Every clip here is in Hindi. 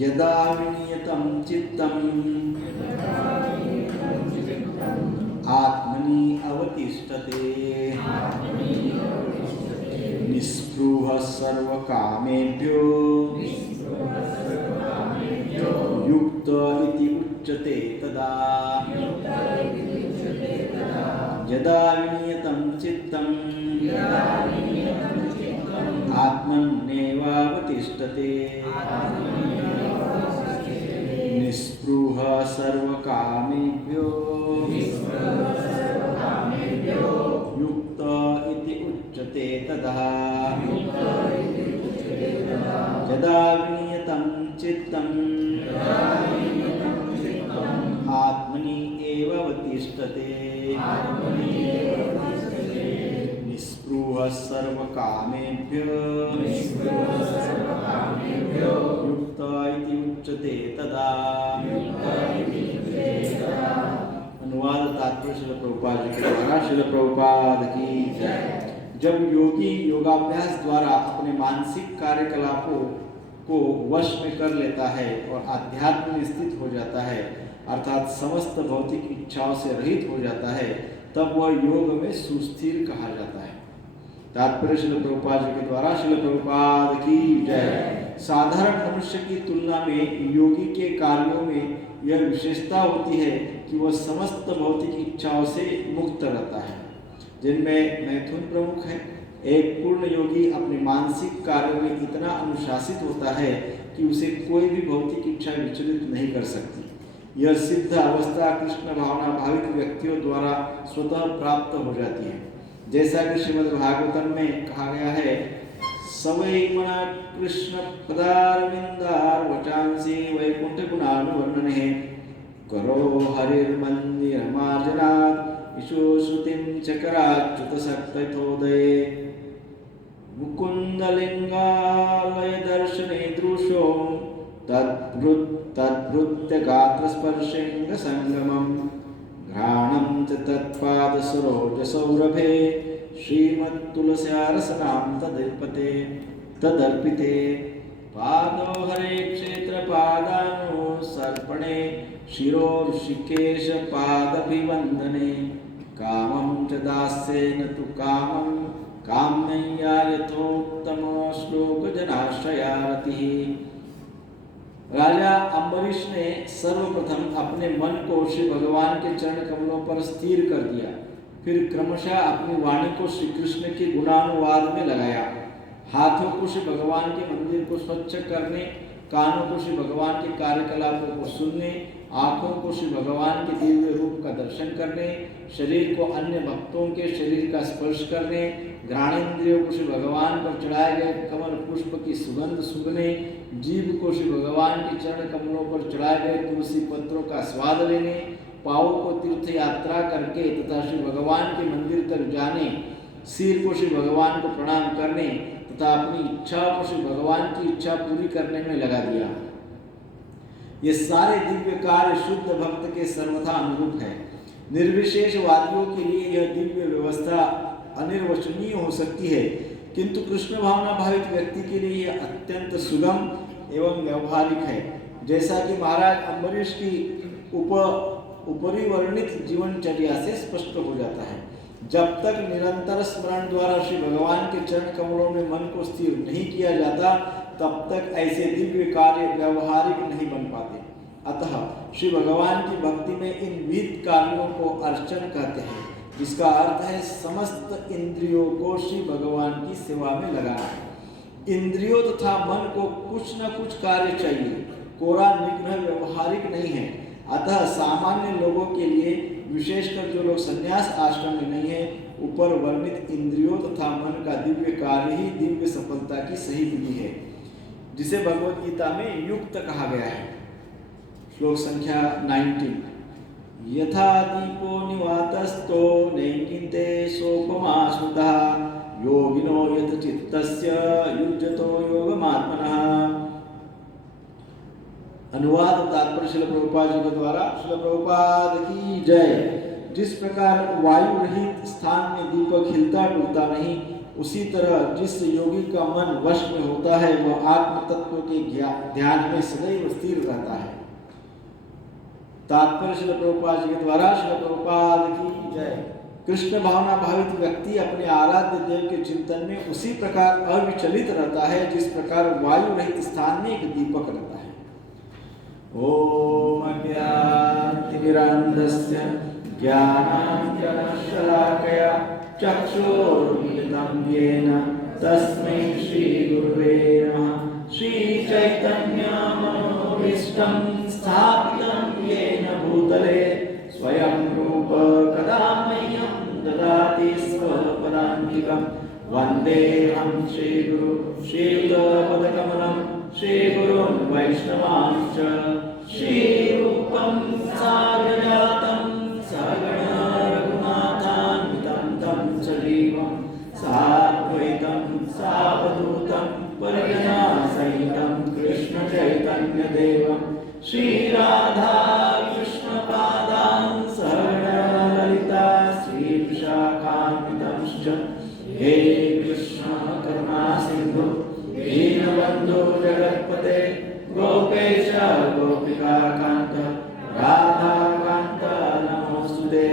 यदा विनियतं चित्तम् आत्मनि अवतिष्ठते निस्पृहः सर्वकामेभ्यो युक्त इति उच्यते तदा यदा विनियतं चित्तम् आत्मन्नेवावतिष्ठते निस्पृहः सर्वकामेभ्यो युक्त इति उच्यते तदा यदा विनियतं चित्तम् आत्मनि एव अवतिष्ठते निस्पृहः सर्वकामेभ्यो युक्त इति उच्यते तदा। अनुवाद तात्पर्य श्रील प्रभुपाद जी के द्वारा। श्रील प्रभुपाद की जय। जब योगी योगाभ्यास द्वारा अपने मानसिक कार्यकलापों को वश में कर लेता है और आध्यात्म में स्थित हो जाता है, अर्थात समस्त भौतिक इच्छाओं से रहित हो जाता है, तब वह योग में सुस्थिर कहा जाता है। तात्पर्य श्रील प्रभुपाद जी के द्वारा। श्रील प्रभुपाद की जय। साधारण मनुष्य की तुलना में योगी के कार्यों में यह विशेषता होती है कि वह समस्त भौतिक इच्छाओं से मुक्त रहता है, जिनमें मैथुन प्रमुख है। एक पूर्ण योगी अपने मानसिक कार्यों में इतना अनुशासित होता है कि उसे कोई भी भौतिक इच्छा विचलित नहीं कर सकती। यह सिद्ध अवस्था कृष्ण भावना भावित व्यक्तियों द्वारा स्वतः प्राप्त हो जाती है, जैसा कि श्रीमद् भागवतम में कहा गया है, सवै मना कृष्ण पदारविंदार वचांसी वैकुंठ गुणानुवर्णने करो हरिर्मन्दिरमार्जनात् ईशो श्रुतिं चकराच्युत शक्तथोदये मुकुन्दलिङ्गालय दर्शने दृशो तद्भृत्य गात्रस्पर्शेन्द्र संगमं घ्राणं च तत्पादसरोजसौरभे श्रीमत्तुलस्यारसनां तदर्पिते पादो हरे क्षेत्रपादानुसर्पणे शिरो ऋषिकेश पादभिवन्दने कामं च दास्येन तु कामं काम्यया यथोत्तमो श्लोकजनाश्रयारतिः। राजा अम्बरीश ने सर्वप्रथम अपने मन को श्री भगवान के चरण कमलों पर स्थिर कर दिया, फिर क्रमशः अपनी वाणी को श्री कृष्ण के गुणानुवाद में लगाया। हाथों को श्री भगवान के मंदिर को स्वच्छ करने, कानों को श्री भगवान के कार्यकलापों को सुनने, आंखों को श्री भगवान के दिव्य रूप का दर्शन करने, शरीर को अन्य भक्तों के शरीर का स्पर्श करने, घ्राणेन्द्रियों को श्री भगवान पर चढ़ाए गए कमल पुष्प की सुगंध सूंघने, जीभ को श्री भगवान के चरण कमलों पर चढ़ाए गए तुलसी पत्रों का स्वाद लेने, पाँव को तीर्थ यात्रा करके तथा श्री भगवान के मंदिर तक जाने, सिर को श्री भगवान को प्रणाम करने तथा अपनी इच्छाओं को श्री भगवान की इच्छा पूरी करने में लगा दिया। ये सारे दिव्य कार्य शुद्ध भक्त के सर्वथा अनुरूप है। निर्विशेष वादियों के लिए यह दिव्य व्यवस्था अनिर्वचनीय हो सकती है, किंतु कृष्ण भावना भावित व्यक्ति के लिए यह अत्यंत सुगम एवं व्यवहारिक है। जैसा कि महाराज अम्बरीश की ऊपरी वर्णित जीवनचर्या से स्पष्ट हो जाता है, जब तक निरंतर स्मरण द्वारा श्री भगवान के चरण कमलों में मन को स्थिर नहीं किया जाता, तब तक ऐसे दिव्य कार्य व्यवहारिक नहीं बन पाते। अतः श्री भगवान की भक्ति में इन विविध कार्यों को अर्चन कहते हैं, जिसका अर्थ है समस्त इंद्रियों को श्री भगवान की सेवा में लगाना। इंद्रियों तथा मन को कुछ न कुछ कार्य चाहिए, कोरा निग्रह व्यवहारिक नहीं है। अतः सामान्य लोगों के लिए, विशेषकर जो लोग संन्यास आश्रम में नहीं है, ऊपर वर्णित इंद्रियों तथा मन का दिव्य कार्य ही दिव्य सफलता की सही विधि है, जिसे भगवद गीता में युक्त कहा गया है। श्लोक संख्या 19। यथा दीपो निवातस्थो नैकिन्ते सोपमा स्मृतः योगिनो यत चित्तस्य युज्यतो योगमात्मनः। अनुवाद तात्पर्य श्रील प्रभुपाद जी के द्वारा। श्रील प्रभुपाद की जय। जिस प्रकार वायु रहित स्थान में दीपक हिलता डुलता नहीं, उसी तरह जिस योगी का मन वश में होता है वह आत्म तत्व के ध्यान में सदैव स्थिर रहता है। तात्पर्य श्रील प्रभुपाद जी के द्वारा। श्रील प्रभुपाद की जय। कृष्ण भावना भावित व्यक्ति अपने आराध्य देव के चिंतन में उसी प्रकार अविचलित रहता है जिस प्रकार वायु रहित स्थान में एक दीपक रहता है। ओम अज्ञानतिमिरान्धस्य ज्ञानाञ्जनशलाकया चक्षुरुन्मिलितं येन तस्मै श्रीगुरुवे नमः। श्रीचैतन्यमनोभीष्टं स्थापितं येन भूतले स्वयं रूप कदा मह्यं ददाति स्वपदान्तिकं। वन्देऽहं श्रीगुरु श्रीयुतपदकमलं श्रीगुरुन् वैष्णवांश्च। श्रीरूपं साग्रजातं सगण रघुनाथान्वितं तं सजीवं साद्वैतं सावधूतं परिजनसहितं कृष्ण चैतन्यदेवं श्रीराधा कृष्णपादान् सगण ललिता श्रीविशाखान्वितंश्च। हे कृष्ण करुणा सिन्धु दीनबन्धो जगत्पते गोपेश गोपिकाकान्त राधाकान्त नमोऽस्तुते।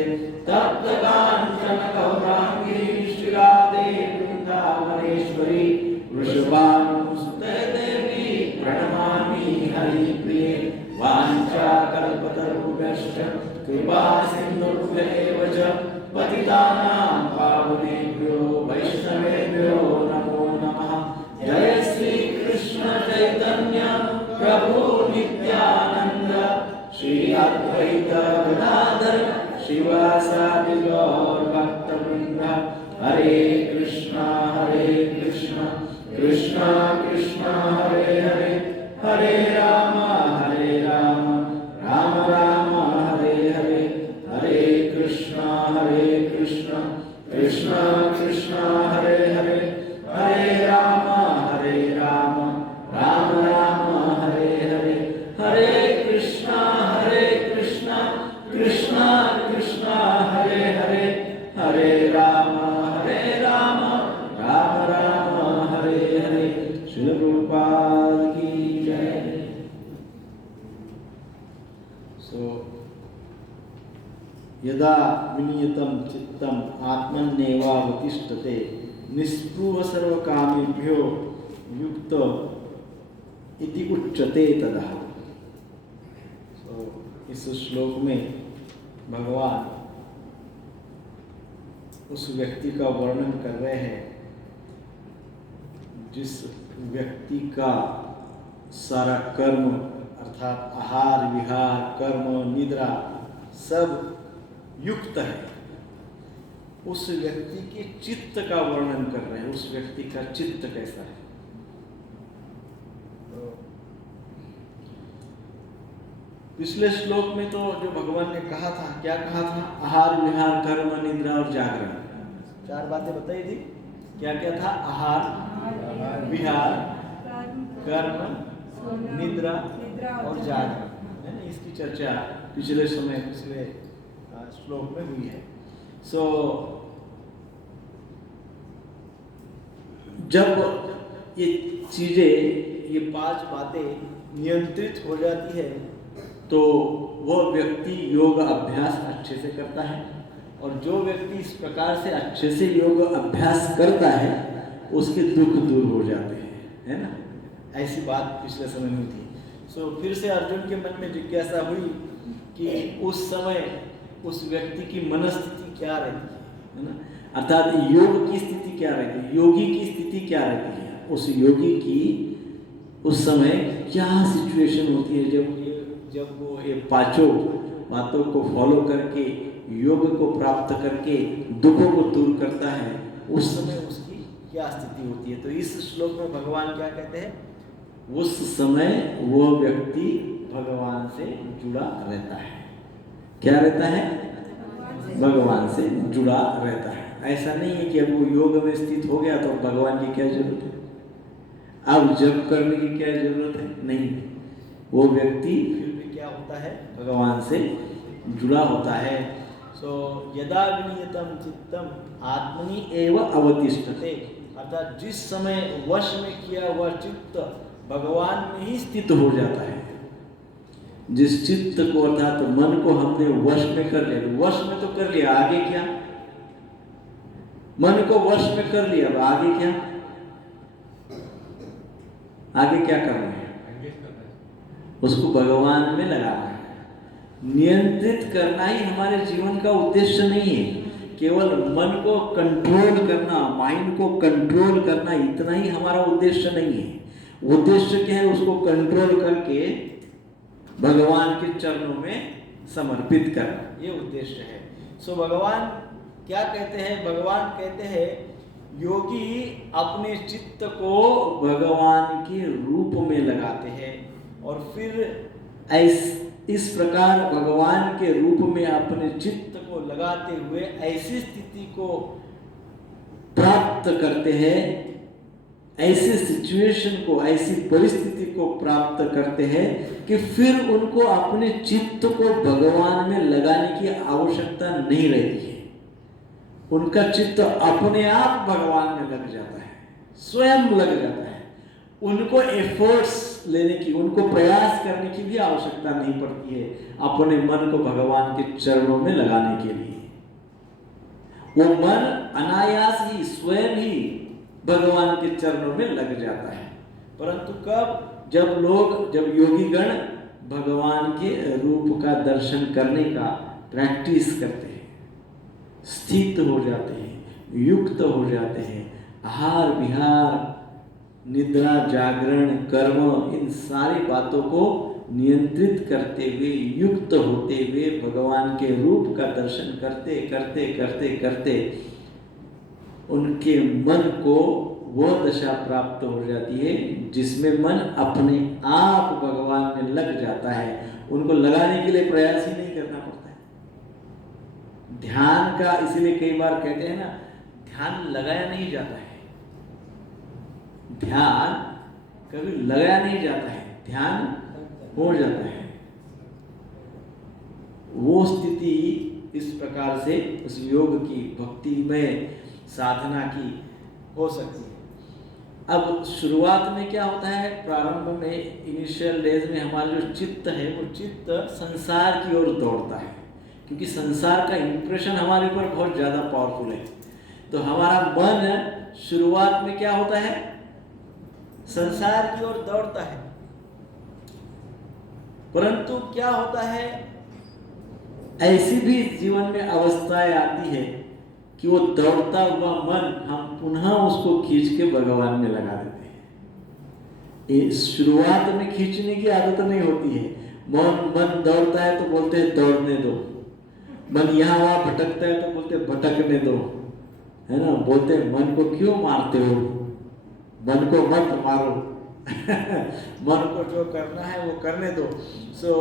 तप्तकाञ्चन गौराङ्गी श्रीराधे वृन्दावनेश्वरी वृषभानुसुते देवी प्रणमामि हरिप्रिये। वाञ्छाकल्पतरुभ्यश्च कृपा सिन्धुभ्येव च पतितानां पावनेभ्यो वैष्णवेभ्यो नमो नमः। जय श्री कृष्ण चैतन्य प्रभु नित्यानंद श्री अद्वैत गदाधर शिवासादि गौर भक्तवृंद। हरे कृष्ण कृष्ण कृष्ण हरे हरे हरे राम राम राम हरे हरे। हरे कृष्ण कृष्ण कृष्ण हरे हरे हरे राम राम राम हरे हरे। हरे कृष्ण कृष्ण कृष्ण हरे हरे हरे राम राम राम हरे हरे। श्रील प्रभुपाद की जय। सो यदा विनियतं चित्तम आत्मन्नेवावतिष्ठते निस्पृह सर्वकामेभ्यो युक्त इति उच्यते तदा। सो इस श्लोक में भगवान उस व्यक्ति का वर्णन कर रहे हैं जिस व्यक्ति का सारा कर्म अर्थात आहार विहार कर्म निद्रा सब युक्त है। उस व्यक्ति के चित्त का वर्णन कर रहे हैं। उस व्यक्ति का चित्त कैसा है। पिछले श्लोक में तो जो भगवान ने कहा था, क्या कहा था? आहार विहार कर्म निद्रा और जागरण, चार बातें बताई थी। क्या क्या था? आहार विहार कर्म निद्रा और जागरण, है ना। इसकी चर्चा पिछले श्लोक में हुई है। सो जब ये चीजें, ये 5 बातें नियंत्रित हो जाती है तो वह व्यक्ति योग अभ्यास अच्छे से करता है। और जो व्यक्ति इस प्रकार से अच्छे से योग अभ्यास करता है उसके दुख दूर हो जाते हैं, है ना। ऐसी बात पिछले समय में थी। सो फिर से अर्जुन के मन में जिज्ञासा हुई कि उस समय उस व्यक्ति की मनस्थिति क्या रहती है ना। अर्थात योग की स्थिति क्या रहती है, योगी की स्थिति क्या रहती है, उस योगी की उस समय क्या सिचुएशन होती है जब वो ये 5 बातों को फॉलो करके योग को प्राप्त करके दुखों को दूर करता है, उस समय उसकी क्या स्थिति होती है। तो इस श्लोक में भगवान क्या कहते हैं? उस समय वो व्यक्ति भगवान से जुड़ा रहता है। क्या रहता है? भगवान से जुड़ा रहता है। ऐसा नहीं है कि अब वो योग में स्थित हो गया तो भगवान की क्या जरूरत है, अब जप करने की क्या जरूरत है? नहीं, वो व्यक्ति फिर भी क्या होता है? भगवान से जुड़ा होता है। सो यदा विनियतं चित्तम आत्मनि एव अवतिष्ठते। अर्थात जिस समय वश में किया हुआ चित्त भगवान में ही स्थित हो जाता है। जिस चित्त को अर्थात मन को हमने वश में कर लिया, वश में तो कर लिया, आगे क्या? मन को वश में कर लिया, अब आगे क्या? आगे क्या करना है? उसको भगवान में लगाना है। नियंत्रित करना ही हमारे जीवन का उद्देश्य नहीं है। केवल मन को कंट्रोल करना, माइंड को कंट्रोल करना, इतना ही हमारा उद्देश्य नहीं है। उद्देश्य क्या है? उसको कंट्रोल करके भगवान के चरणों में समर्पित करना, ये उद्देश्य है। सो भगवान क्या कहते हैं? भगवान कहते हैं योगी अपने चित्त को भगवान के रूप में लगाते हैं और फिर इस प्रकार भगवान के रूप में अपने चित्त को लगाते हुए ऐसी स्थिति को प्राप्त करते हैं, ऐसे सिचुएशन को, ऐसी परिस्थिति को प्राप्त करते हैं कि फिर उनको अपने चित्त को भगवान में लगाने की आवश्यकता नहीं रहती है। उनका चित्त अपने आप भगवान में लग जाता है, स्वयं लग जाता है। उनको एफर्ट्स लेने की, उनको प्रयास करने की भी आवश्यकता नहीं पड़ती है अपने मन को भगवान के चरणों में लगाने के लिए। वो मन अनायास ही, स्वयं ही भगवान के चरणों में लग जाता है। परंतु कब? जब योगीगण भगवान के रूप का दर्शन करने का प्रैक्टिस करते हैं, स्थित हो जाते हैं, युक्त हो जाते हैं, आहार विहार, निद्रा, जागरण, कर्म, इन सारी बातों को नियंत्रित करते हुए, युक्त होते हुए भगवान के रूप का दर्शन करते करते करते करते उनके मन को वह दशा प्राप्त हो जाती है जिसमें मन अपने आप भगवान में लग जाता है। उनको लगाने के लिए प्रयास ही नहीं करना पड़ता है। ध्यान का इसीलिए कई बार कहते हैं ना, ध्यान लगाया नहीं जाता है। ध्यान कभी लगाया नहीं जाता है, ध्यान हो जाता है। वो स्थिति इस प्रकार से उस योग की, भक्ति में साधना की हो सकती है। अब शुरुआत में क्या होता है? प्रारंभ में, इनिशियल डेज में हमारा जो चित्त है वो चित्त संसार की ओर दौड़ता है, क्योंकि संसार का इंप्रेशन हमारे ऊपर बहुत ज़्यादा पावरफुल है। तो हमारा मन शुरुआत में क्या होता है? संसार की ओर दौड़ता है। परंतु क्या होता है, ऐसी भी जीवन में अवस्थाएं आती है कि वो दौड़ता हुआ मन हम पुनः उसको खींच के भगवान में लगा देते हैं। शुरुआत में खींचने की आदत नहीं होती है। मन दौड़ता है तो बोलते हैं दौड़ने दो, मन यहाँ वहाँ भटकता है तो बोलते भटकने दो, है ना। बोलते मन को क्यों मारते हो, मन को मत मारो मन को जो करना है वो करने दो। सो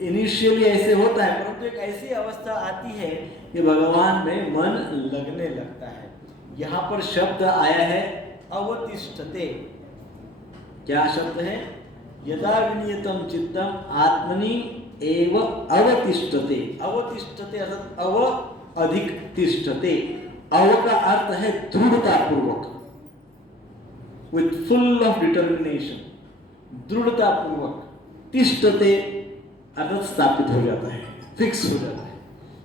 इनिशियली ऐसे होता है, परंतु एक ऐसी अवस्था आती है कि भगवान में मन लगने लगता है। यहाँ पर शब्द आया है अवतिष्ठते। क्या शब्द है? यदा विनियतम चित्तम आत्मनि एव अवतिष्ठते। अवतिष्ठते अर्थात अव अधिक तिष्ठते। अव का अर्थ है दृढ़ता पूर्वक, with full of determination, दृढ़ता पूर्वक। तिष्ठते अर्थात स्थापित हो जाता है, फिक्स हो जाता है।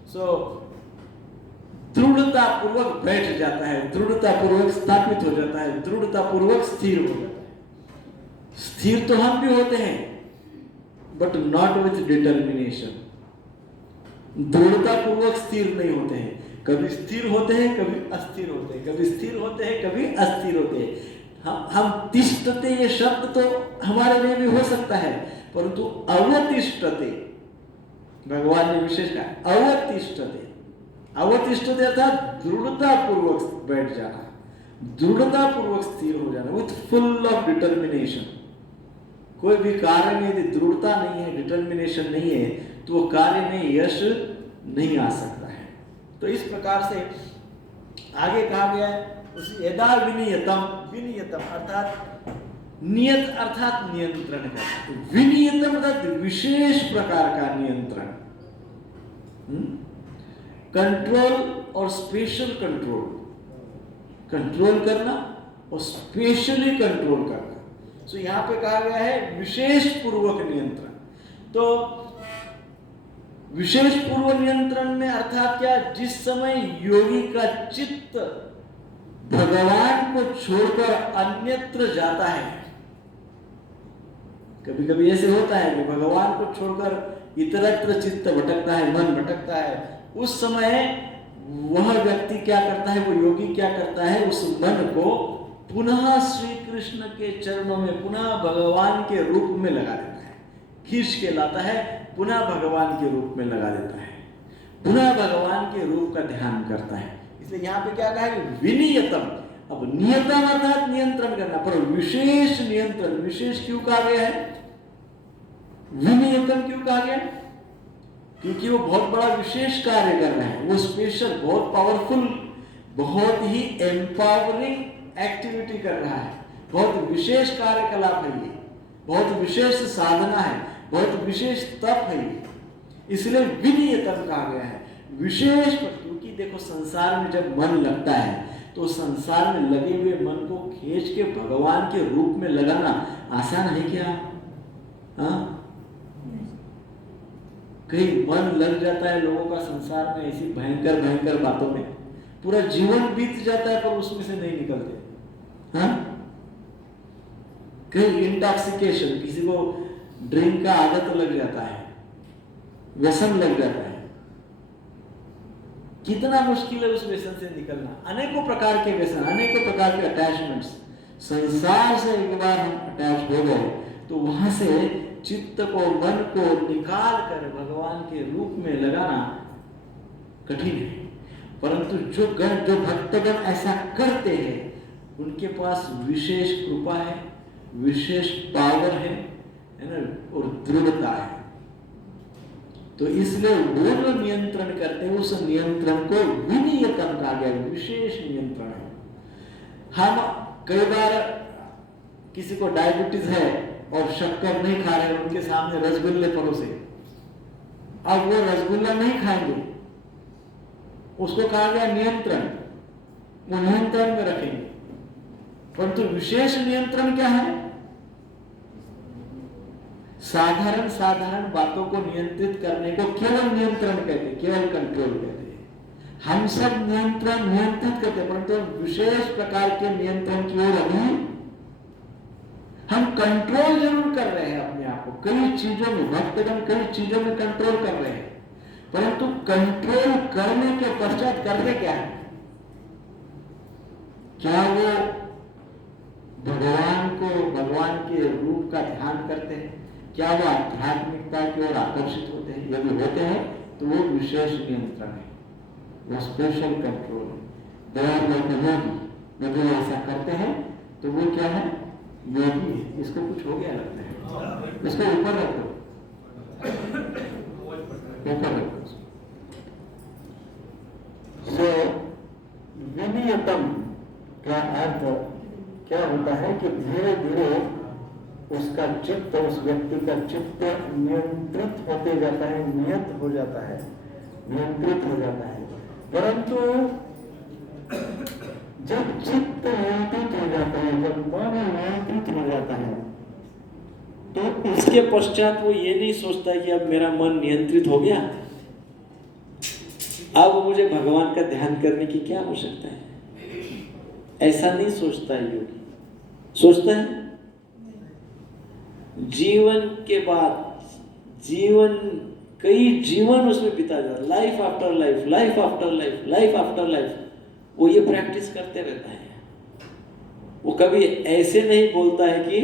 सो दृढ़ता पूर्वक बैठ जाता है, दृढ़ता पूर्वक स्थापित हो जाता है, दृढ़ता पूर्वक स्थिर हो जाता है। स्थिर तो हम भी होते हैं, बट नॉट विथ डिटर्मिनेशन। दृढ़ता पूर्वक स्थिर नहीं होते हैं, कभी स्थिर होते हैं, कभी अस्थिर होते हैं, कभी स्थिर होते हैं, कभी अस्थिर होते हैं। हम तिष्ठते, ये शब्द तो हमारे लिए भी हो सकता है, परंतु अवतिष्ठते भगवान ने विशेष कहा। अवतिष्ठते, अवतिष्ठते अर्थात दृढ़ता पूर्वक बैठ जाना, दृढ़ता पूर्वक स्थिर हो जाना, विथ फुल ऑफ डिटर्मिनेशन। कोई भी कार्य में यदि दृढ़ता नहीं है, डिटर्मिनेशन नहीं है, तो वो कार्य में यश नहीं आ सकता है। तो इस प्रकार से आगे कहा गया है उसी यदा विनियतम। विनियतम अर्थात नियत अर्थात नियंत्रण का, विनियतम अर्थात विशेष प्रकार का नियंत्रण, कंट्रोल और स्पेशल कंट्रोल। कंट्रोल करना और स्पेशली कंट्रोल करना। सो यहाँ पे कहा गया है विशेष पूर्वक नियंत्रण। तो विशेष पूर्व नियंत्रण में अर्थात क्या, जिस समय योगी का चित्त भगवान को छोड़कर अन्यत्र जाता है। कभी कभी ऐसे होता है कि भगवान को छोड़कर इतरत्र चित्त भटकता है, मन भटकता है। उस समय वह व्यक्ति क्या करता है, वो योगी क्या करता है, उस मन को पुनः श्री कृष्ण के चरणों में, पुनः भगवान के रूप में लगा देता है, खींच के लाता है, पुनः भगवान के रूप में लगा देता है, पुनः भगवान के रूप का ध्यान करता है। इसलिए यहाँ पे क्या कहा है, विनियतम। अब नियतम अर्थात नियंत्रण करना, पर विशेष नियंत्रण। विशेष क्यों कहा गया है, विनियतम क्यों कहा गया, क्योंकि वो बहुत बड़ा विशेष कार्य कर रहे हैं, वो स्पेशल, बहुत पावरफुल, बहुत ही एम्पावरिंग एक्टिविटी कर रहा है, बहुत विशेष कार्यकलाप है ये, बहुत विशेष साधना है, बहुत विशेष तप है ये। इसलिए विनियतम कहा गया है, विशेष। क्योंकि देखो संसार में जब मन लगता है तो संसार में लगे हुए मन को खींच के भगवान के रूप में लगाना आसान है क्या? हाँ, कहीं मन लग जाता है लोगों का संसार में ऐसी भयंकर भयंकर बातों में, पूरा जीवन बीत जाता है पर उसमें से नहीं निकलते। हाँ, कहीं इंटॉक्सिकेशन, किसी को ड्रिंक का आदत लग जाता है, व्यसन लग जाता है, कितना मुश्किल है उस व्यसन से निकलना। अनेकों प्रकार के व्यसन, अनेकों प्रकार के अटैचमेंट्स। संसार से एक बार हम अटैच हो गए तो वहां से चित्त को, मन को निकाल कर भगवान के रूप में लगाना कठिन है। परंतु जो भक्तगण ऐसा करते हैं उनके पास विशेष कृपा है, विशेष पावर है ना, और दृढ़ता है। तो इसलिए वो जो नियंत्रण करते हैं उस नियंत्रण को विनियतम कहा गया, विशेष नियंत्रण है। हम कई बार किसी को डायबिटीज है और शक्कर नहीं खा रहे, उनके सामने रसगुल्ले परोसे, अब वो रसगुल्ला नहीं खाएंगे, उसको कहा गया नियंत्रण, वो नियंत्रण में रखेंगे। परंतु विशेष नियंत्रण क्या है, साधारण साधारण बातों को नियंत्रित करने को केवल नियंत्रण कहते हैं, केवल कंट्रोल कहते हैं। हम सब नियंत्रित करते हैं, परंतु विशेष प्रकार के नियंत्रण की ओर अभी हम कंट्रोल जरूर कर रहे हैं अपने आप को, कई चीजों में, भक्तगण कई चीजों में कंट्रोल कर रहे हैं, परंतु कंट्रोल करने के पश्चात करते क्या है, क्या वो भगवान को, भगवान के रूप का ध्यान करते हैं, क्या वो आध्यात्मिकता की ओर आकर्षित होते हैं? यदि होते हैं तो वो विशेष नियंत्रण है, वो स्पेशल कंट्रोल है। दयाल योगी यदि ऐसा करते हैं तो वो क्या है, योगी है। इसको कुछ हो गया लगता है, इसको ऊपर रखो, ऊपर रखो। सो विनियतम का अर्थ क्या होता है कि धीरे धीरे उसका चित्त, उस व्यक्ति का चित्त नियंत्रित होते जाता है, नियत हो जाता है, नियंत्रित हो जाता है। परंतु जब चित्त नियंत्रित हो जाता है, जब मन नियंत्रित हो जाता है, तो इसके पश्चात वो ये नहीं सोचता कि अब मेरा मन नियंत्रित हो गया, अब मुझे भगवान का ध्यान करने की क्या आवश्यकता है। ऐसा नहीं सोचता है योगी, सोचता है जीवन के बाद जीवन, कई जीवन उसमें बिता जाता, life after life, life after life, life after life, वो ये प्रैक्टिस करते रहता है। वो कभी ऐसे नहीं बोलता है कि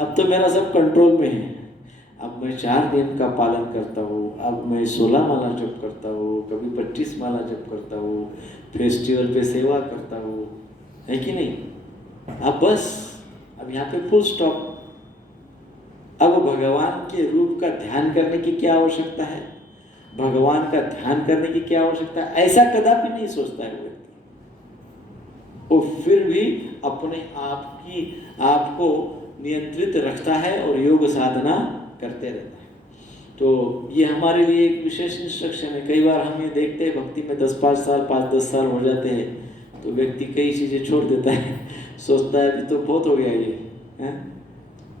अब तो मेरा सब कंट्रोल में है, अब मैं 4 दिन का पालन करता हूँ, अब मैं 16 माला जप करता हूँ, कभी 25 माला जप करता हूँ, फेस्टिवल पे सेवा करता हूँ, है कि नहीं। अब बस, अब यहाँ पे फुल स्टॉप। अब भगवान के रूप का ध्यान करने की क्या आवश्यकता है, भगवान का ध्यान करने की क्या आवश्यकता है, ऐसा कदापि नहीं सोचता है व्यक्ति। वो फिर भी अपने आप को नियंत्रित रखता है और योग साधना करते रहता है। तो ये हमारे लिए एक विशेष इंस्ट्रक्शन है। कई बार हम ये देखते हैं भक्ति में 5-10 साल हो जाते हैं, तो व्यक्ति कई चीजें छोड़ देता है, सोचता है अभी तो बहुत हो गया ये है?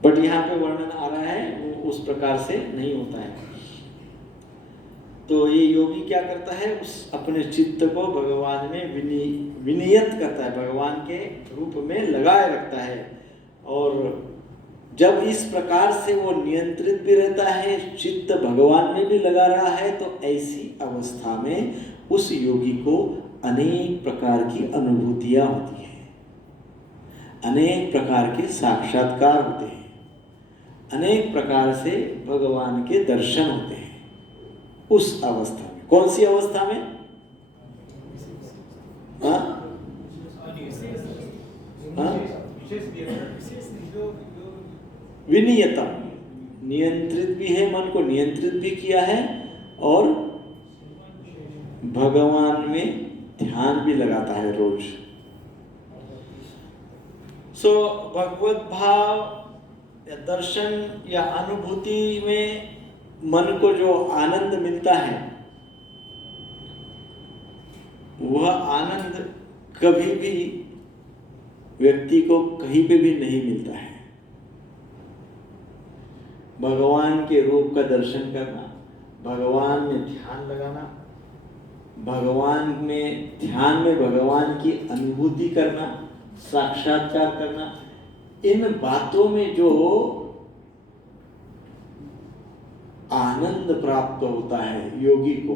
बट यहाँ पे वर्णन आ रहा है वो उस प्रकार से नहीं होता है। तो ये योगी क्या करता है, उस अपने चित्त को भगवान में विनियत करता है, भगवान के रूप में लगाए रखता है। और जब इस प्रकार से वो नियंत्रित भी रहता है, चित्त भगवान में भी लगा रहा है, तो ऐसी अवस्था में उस योगी को अनेक प्रकार की अनुभूतियां होती हैं, अनेक प्रकार के साक्षात्कार होते हैं, अनेक प्रकार से भगवान के दर्शन होते हैं उस अवस्था में। कौन सी अवस्था में? विनियतम, नियंत्रित भी है, मन को नियंत्रित भी किया है और भगवान में ध्यान भी लगाता है रोज। सो भगवत भाव या दर्शन या अनुभूति में मन को जो आनंद मिलता है, वह आनंद कभी भी व्यक्ति को कहीं पे भी नहीं मिलता है। भगवान के रूप का दर्शन करना, भगवान में ध्यान लगाना, भगवान में ध्यान में भगवान की अनुभूति करना, साक्षात्कार करना, इन बातों में जो आनंद प्राप्त होता है योगी को,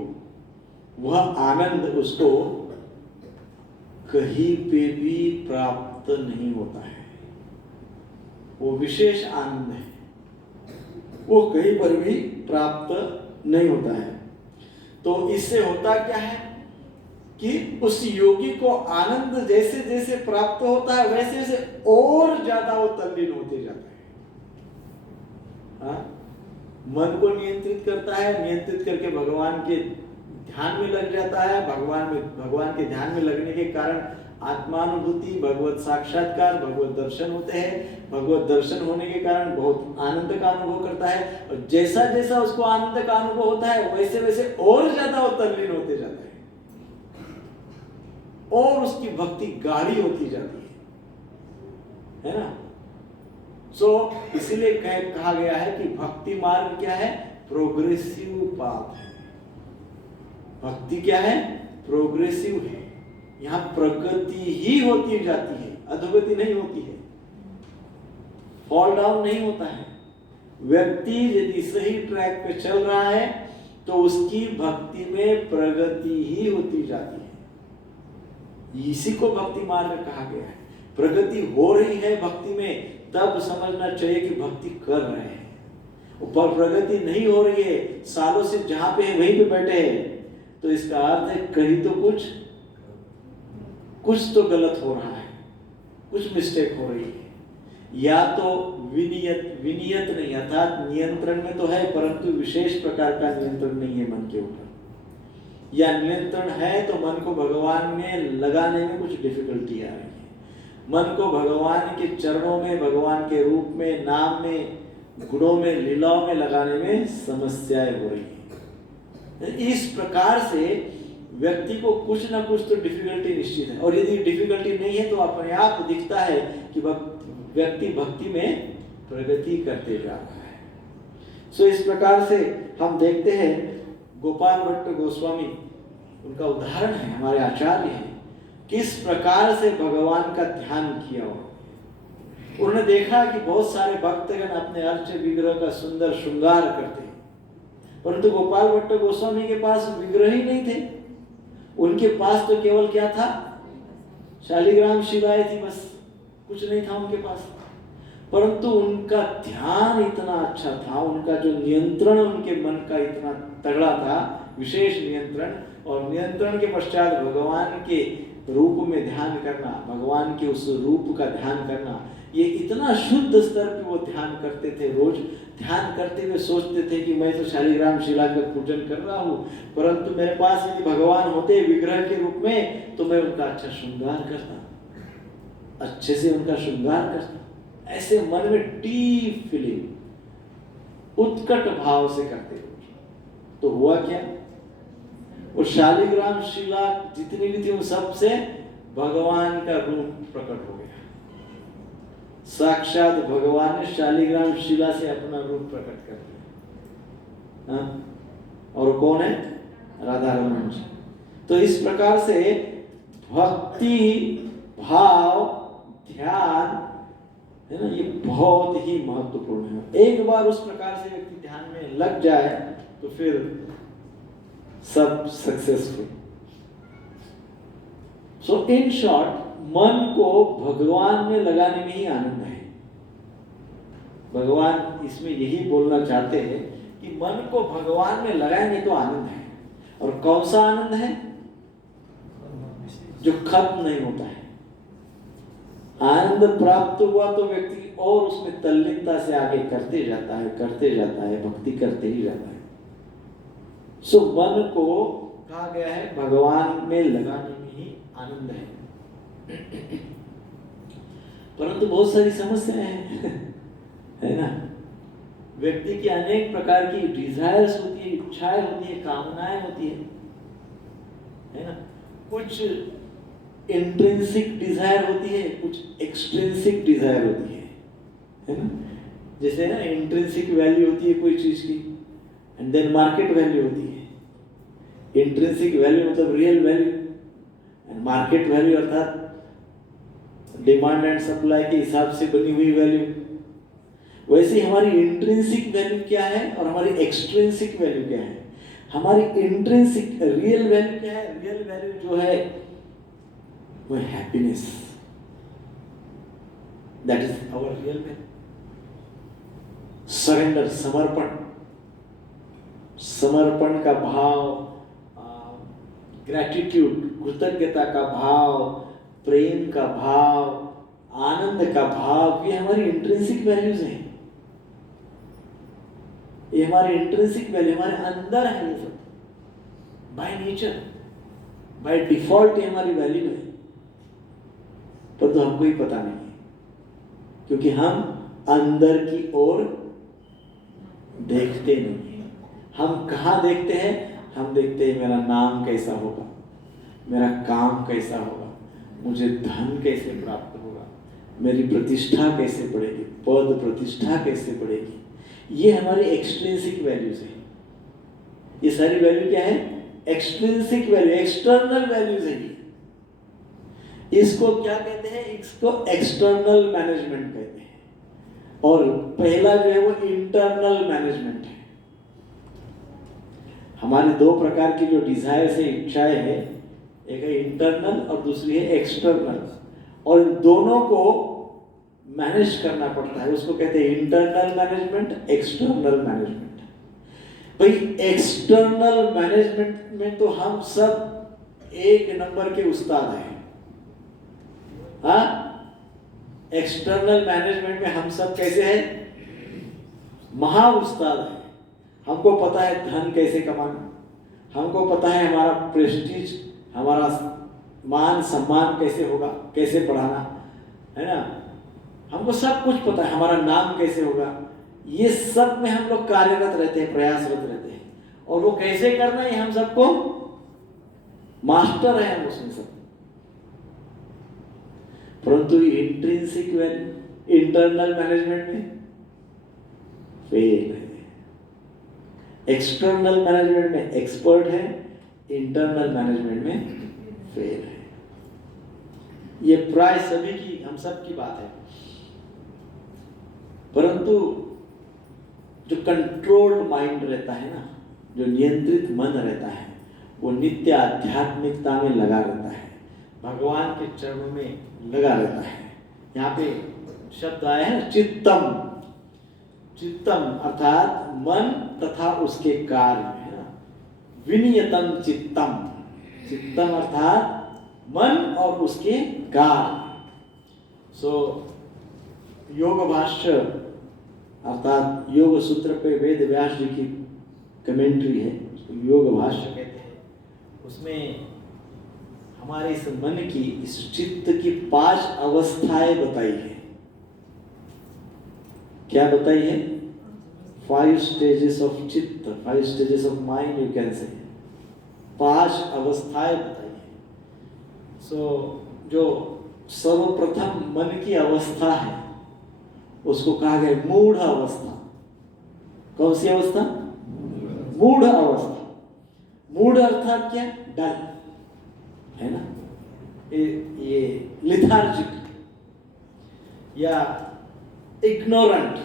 वह आनंद उसको कहीं पे भी प्राप्त नहीं होता है। वो विशेष आनंद है, वो कहीं पर भी प्राप्त नहीं होता है। तो इससे होता क्या है कि उस योगी को आनंद जैसे जैसे प्राप्त होता है, वैसे वैसे और ज्यादा वो तल्लीन होते जाता है। मन को नियंत्रित करता है, नियंत्रित करके भगवान के ध्यान में लग जाता है। भगवान के ध्यान में लगने के कारण आत्मानुभूति, भगवत साक्षात्कार, भगवत दर्शन होते हैं। भगवत दर्शन होने के कारण बहुत आनंद का अनुभव करता है, और जैसा जैसा उसको आनंद का अनुभव होता है, वैसे वैसे और ज्यादा वो तल्लीन होते जाता है और उसकी भक्ति गाढ़ी होती जाती है ना। इसीलिए कहा गया है कि भक्ति मार्ग क्या है? प्रोग्रेसिव पाथ है। भक्ति क्या है? प्रोग्रेसिव है। यहाँ प्रगति ही होती जाती है, अधोगति नहीं होती है, फॉल डाउन नहीं होता है। व्यक्ति यदि सही ट्रैक पे चल रहा है तो उसकी भक्ति में प्रगति ही होती जाती है। इसी को भक्ति मार्ग कहा गया है। प्रगति हो रही है भक्ति में, तब समझना चाहिए कि भक्ति कर रहे हैं। ऊपर प्रगति नहीं हो रही है, सालों से जहां पे है वहीं पे बैठे हैं, तो इसका अर्थ है कहीं तो कुछ तो गलत हो रहा है, कुछ मिस्टेक हो रही है। या तो विनियत नहीं, अर्थात नियंत्रण में तो है परंतु विशेष प्रकार का नियंत्रण नहीं है मन के ऊपर, या नियंत्रण है तो मन को भगवान में लगाने में कुछ डिफिकल्टी आ रही है। मन को भगवान के चरणों में, भगवान के रूप में, नाम में, गुणों में, लीलाओं में लगाने में समस्याएं हो रही है। इस प्रकार से व्यक्ति को कुछ ना कुछ तो डिफिकल्टी निश्चित है, और यदि डिफिकल्टी नहीं है तो अपने आप दिखता है कि व्यक्ति भक्ति में प्रगति करते जा रहा है। इस प्रकार से हम देखते हैं गोपाल भट्ट गोस्वामी, उनका उदाहरण है, हमारे आचार्य हैं, किस प्रकार से भगवान का ध्यान किया हो। उन्होंने देखा कि बहुत सारे भक्तगण अपने अर्च विग्रह का सुंदर श्रृंगार करते हैं, परंतु गोपाल भट्ट गोस्वामी के पास विग्रह ही नहीं थे। उनके पास तो केवल क्या था? शालिग्राम शिलाएं थी, बस कुछ नहीं था उनके पास। परंतु उनका ध्यान इतना अच्छा था, उनका जो नियंत्रण उनके मन का इतना तगड़ा था, विशेष नियंत्रण, और नियंत्रण के पश्चात भगवान के रूप में ध्यान करना, भगवान के उस रूप का ध्यान करना, ये इतना शुद्ध स्तर पे वो ध्यान करते थे। रोज ध्यान करते हुए सोचते थे कि मैं तो शालिग्राम शिला का पूजन कर रहा हूँ, परंतु मेरे पास यदि भगवान होते विग्रह के रूप में तो मैं उनका अच्छा श्रृंगार करता, अच्छे से उनका श्रृंगार करता। ऐसे मन में डीप फीलिंग, उत्कट भाव से करते हो। तो हुआ क्या? वो शालिग्राम शिला जितनी भी थी उन सबसे भगवान का रूप प्रकट हो गया। साक्षात भगवान ने शालिग्राम शिला से अपना रूप प्रकट कर दिया। हाँ? और कौन है? राधा रमन जी। तो इस प्रकार से भक्ति, भाव, ध्यान है ना, ये बहुत ही महत्वपूर्ण है। एक बार उस प्रकार से व्यक्ति ध्यान में लग जाए तो फिर सब सक्सेसफुल। सो इन शॉर्ट, मन को भगवान में लगाने में ही आनंद है। भगवान इसमें यही बोलना चाहते हैं कि मन को भगवान में लगाएंगे तो आनंद है। और कौन सा आनंद है? जो खत्म नहीं होता है। आनंद प्राप्त हुआ तो व्यक्ति और उसमें तल्लीनता से आगे करते जाता है, भक्ति करते ही जाता है। सो मन को कहा गया है भगवान में लगाने में ही आनंद है। परंतु बहुत सारी समस्याएं हैं है ना। व्यक्ति की अनेक प्रकार की डिजायर्स होती है, इच्छाएं होती है, कामनाएं होती है ना। कुछ इंट्रिंसिक डिजायर होती है, कुछ एक्सट्रिंसिक डिजायर होती है ना। जैसे ना इंट्रिंसिक वैल्यू होती है कोई चीज की, एंड देन मार्केट वैल्यू होती है। इंट्रिंसिक वैल्यू मतलब real value, and market value अर्थात डिमांड एंड सप्लाई के हिसाब से बनी हुई वैल्यू। वैसे हमारी इंट्रिंसिक वैल्यू क्या है और हमारी एक्सट्रिंसिक वैल्यू क्या है? हमारी इंट्रिंसिक रियल वैल्यू क्या है? रियल वैल्यू जो है वो happiness, that is our real value. Surrender, समर्पण का भाव, ग्रैटिट्यूड, कृतज्ञता का भाव, प्रेम का भाव, आनंद का भाव, ये हमारी इंट्रिंसिक वैल्यूज हैं। ये हमारी इंट्रिंसिक वैल्यू हमारे अंदर है। ये सब बाय नेचर, बाय डिफॉल्ट ये हमारी वैल्यू है, पर तो हमको ही पता नहीं है, क्योंकि हम अंदर की ओर देखते नहीं है। हम कहाँ देखते हैं? हम देखते हैं मेरा नाम कैसा होगा, मेरा काम कैसा होगा, मुझे धन कैसे प्राप्त होगा, मेरी प्रतिष्ठा कैसे बढ़ेगी, पद प्रतिष्ठा कैसे बढ़ेगी। ये हमारी एक्सट्रिंसिक वैल्यूज है। ये सारी वैल्यू क्या है? एक्सट्रिंसिक वैल्यू, एक्सटर्नल वैल्यूज है। इसको क्या कहते हैं? इसको एक्सटर्नल मैनेजमेंट कहते हैं। और पहला जो है वो इंटरनल मैनेजमेंट है। हमारी दो प्रकार की जो डिजायर है, इच्छाएं है, एक है इंटरनल और दूसरी है एक्सटर्नल, और इन दोनों को मैनेज करना पड़ता है। उसको कहते हैं इंटरनल मैनेजमेंट, एक्सटर्नल मैनेजमेंट। भाई एक्सटर्नल मैनेजमेंट में तो हम सब एक नंबर के उस्ताद हैं। हाँ, एक्सटर्नल मैनेजमेंट में हम सब कैसे हैं? महा उस्ताद हैं। हमको पता है धन कैसे कमाना, हमको पता है हमारा प्रेस्टीज, हमारा मान सम्मान कैसे होगा, कैसे बढ़ाना, है ना। हमको सब कुछ पता है, हमारा नाम कैसे होगा। ये सब में हम लोग कार्यरत रहते हैं, प्रयासरत रहते हैं, और वो कैसे करना है हम सबको मास्टर है हम उसमें सब। परंतु इंट्रिंसिक वैल्यू, इंटरनल मैनेजमेंट में फेल है। एक्सटर्नल मैनेजमेंट में एक्सपर्ट है, इंटरनल मैनेजमेंट में फेल है। ये प्राय सभी की, हम सब की बात है। परंतु जो कंट्रोल्ड माइंड रहता है ना, जो नियंत्रित मन रहता है, वो नित्य आध्यात्मिकता में लगा रहता है, भगवान के चरणों में लगा रहता है। यहाँ पे शब्द आया है चित्तम। चित्तम अर्थात मन तथा उसके कार्य, है ना। विनियतम चित्तम, चित्तम अर्थात मन और उसके कार्य। सो योग भाष्य अर्थात योग सूत्र पे वेद व्यास जी की कमेंट्री है, उसको योग भाष्य कहते हैं। उसमें हमारे इस मन की, इस चित्त की 5 अवस्थाएं बताई है। क्या बताई है? 5 स्टेजेस ऑफ चित्त, 5 stages of mind you can say. 5 अवस्थाएं बताई है। सो जो सर्वप्रथम मन की अवस्था है उसको कहा गया मूढ़ अवस्था। कौन सी अवस्था? मूढ़ अवस्था। मूढ़ अर्थात क्या? डल, है ना, ये लिथार्जिक या इग्नोरेंट,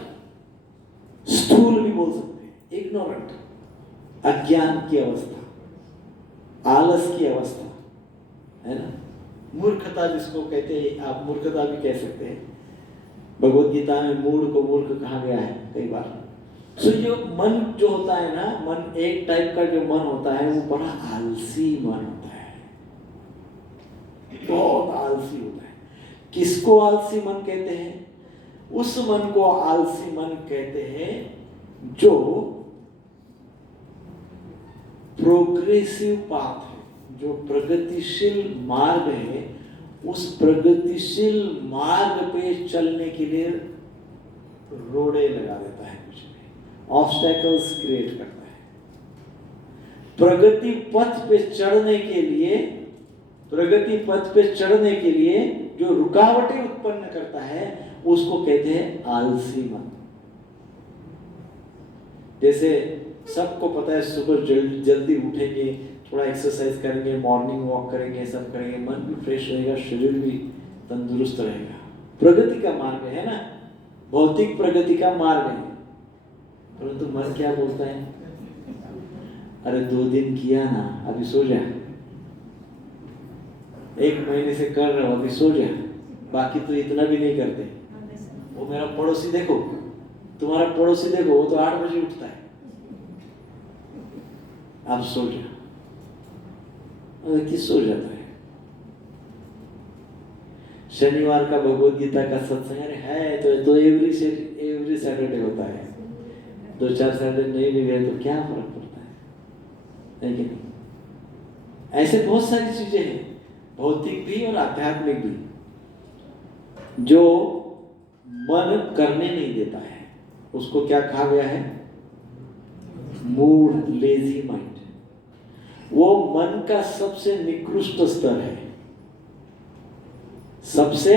स्थूल भी बोल सकते हैं। इग्नोरेंट, अज्ञान की अवस्था, आलस की अवस्था, है ना, मूर्खता जिसको कहते हैं, आप मूर्खता भी कह सकते हैं। भगवत गीता में मूढ़ को मूर्ख कहा गया है कई बार। तो जो मन जो होता है ना, मन एक टाइप का जो मन होता है वो बड़ा आलसी मन होता है, बहुत आलसी होता है। किसको आलसी मन कहते हैं? उस मन को आलसी मन कहते हैं जो प्रोग्रेसिव पाथ है, जो प्रगतिशील मार्ग है, उस प्रगतिशील मार्ग पे चलने के लिए रोड़े लगा देता है, कुछ नहीं, ऑब्स्टेकल्स क्रिएट करता है। प्रगति पथ पे चढ़ने के लिए, प्रगति पथ पे चढ़ने के लिए जो रुकावटें उत्पन्न करता है उसको कहते हैं आलसी मन। जैसे सबको पता है सुबह जल्दी उठेंगे, थोड़ा एक्सरसाइज करेंगे, मॉर्निंग वॉक करेंगे, सब करेंगे, मन भी फ्रेश रहेगा, शरीर भी तंदुरुस्त रहेगा। प्रगति का मार्ग है ना, भौतिक प्रगति का मार्ग है। परंतु मन क्या बोलता है? अरे 2 दिन किया ना, अभी सो जा, 1 महीने से कर रहा हूं, अभी सो जा, बाकी तो इतना भी नहीं करते। वो मेरा पड़ोसी देखो, तुम्हारा पड़ोसी देखो, वो तो 8 बजे उठता है, आप सो जा। किस सो जाता है? शनिवार का भगवत गीता का सत्संग है तो एवरी सैटरडे होता है, 2-4 सैटरडे नहीं भी गए तो क्या फर्क पड़ता है कि नहीं? ऐसे बहुत सारी चीजें हैं, भौतिक भी और आध्यात्मिक भी, जो मन करने नहीं देता है। उसको क्या कहा गया है? Mood, lazy mind. वो मन का सबसे निकृष्ट स्तर है, सबसे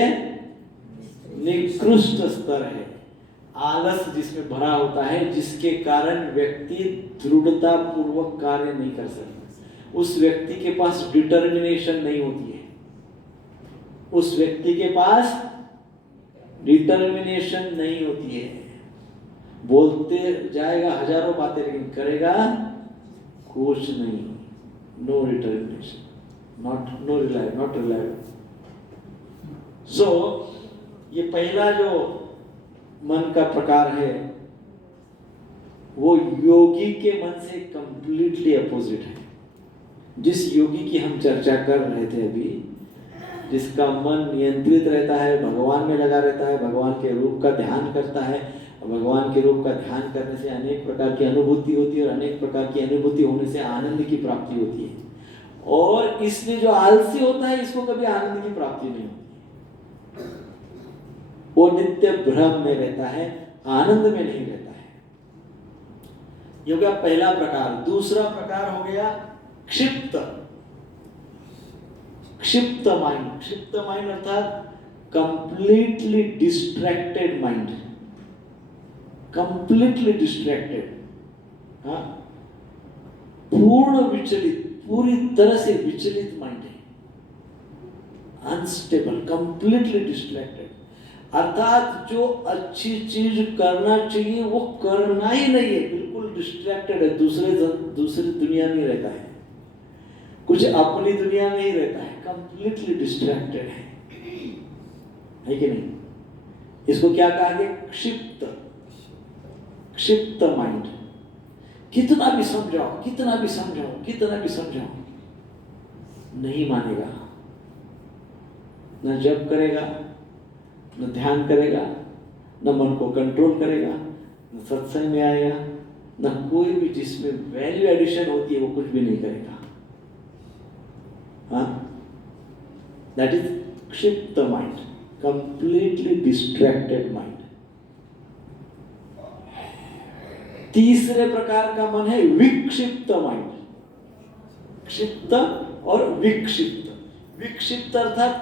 निकृष्ट स्तर है। आलस जिसमें भरा होता है, जिसके कारण व्यक्ति दृढ़ता पूर्वक कार्य नहीं कर सकता। उस व्यक्ति के पास डिटर्मिनेशन नहीं होती है, उस व्यक्ति के पास डिटर्मिनेशन नहीं होती है। बोलते जाएगा हजारों बातें, लेकिन करेगा कुछ नहीं। No determination, not reliable. So ये पहला जो मन का प्रकार है वो योगी के मन से कंप्लीटली अपोजिट है। जिस योगी की हम चर्चा कर रहे थे अभी, जिसका मन नियंत्रित रहता है, भगवान में लगा रहता है, भगवान के रूप का ध्यान करता है, भगवान के रूप का ध्यान करने से अनेक प्रकार की अनुभूति होती है, और अनेक प्रकार की अनुभूति होने से आनंद की प्राप्ति होती है। और इसलिए जो आलसी होता है, इसको कभी आनंद की प्राप्ति नहीं होती, वो नित्य भ्रम में रहता है, आनंद में नहीं रहता है। ये हो गया पहला प्रकार। दूसरा प्रकार हो गया क्षिप्त माइंड। क्षिप्त माइंड अर्थात completely distracted mind, completely distracted, हाँ, पूर्ण विचलित, पूरी तरह से विचलित माइंड है, अनस्टेबल, कंप्लीटली डिस्ट्रैक्टेड। अर्थात जो अच्छी चीज करना चाहिए वो करना ही नहीं है, बिल्कुल डिस्ट्रैक्टेड है, दूसरी दुनिया में रहता है, कुछ अपनी दुनिया में ही रहता है, कंप्लीटली डिस्ट्रैक्टेड है कि नहीं? इसको क्या कहा गया? क्षिप्त माइंड। कितना भी समझाओ, कितना भी समझाओ, कितना भी समझाओ, नहीं मानेगा। न जप करेगा, न ध्यान करेगा, न मन को कंट्रोल करेगा, न सत्संग में आएगा, न कोई भी जिसमें वैल्यू एडिशन होती है वो कुछ भी नहीं करेगा। हाँ, दैट इज क्षिप्त माइंड, कंप्लीटली डिस्ट्रैक्टेड माइंड। तीसरे प्रकार का मन है विक्षिप्त माइंड। क्षिप्त और विक्षिप्त। विक्षिप्त अर्थात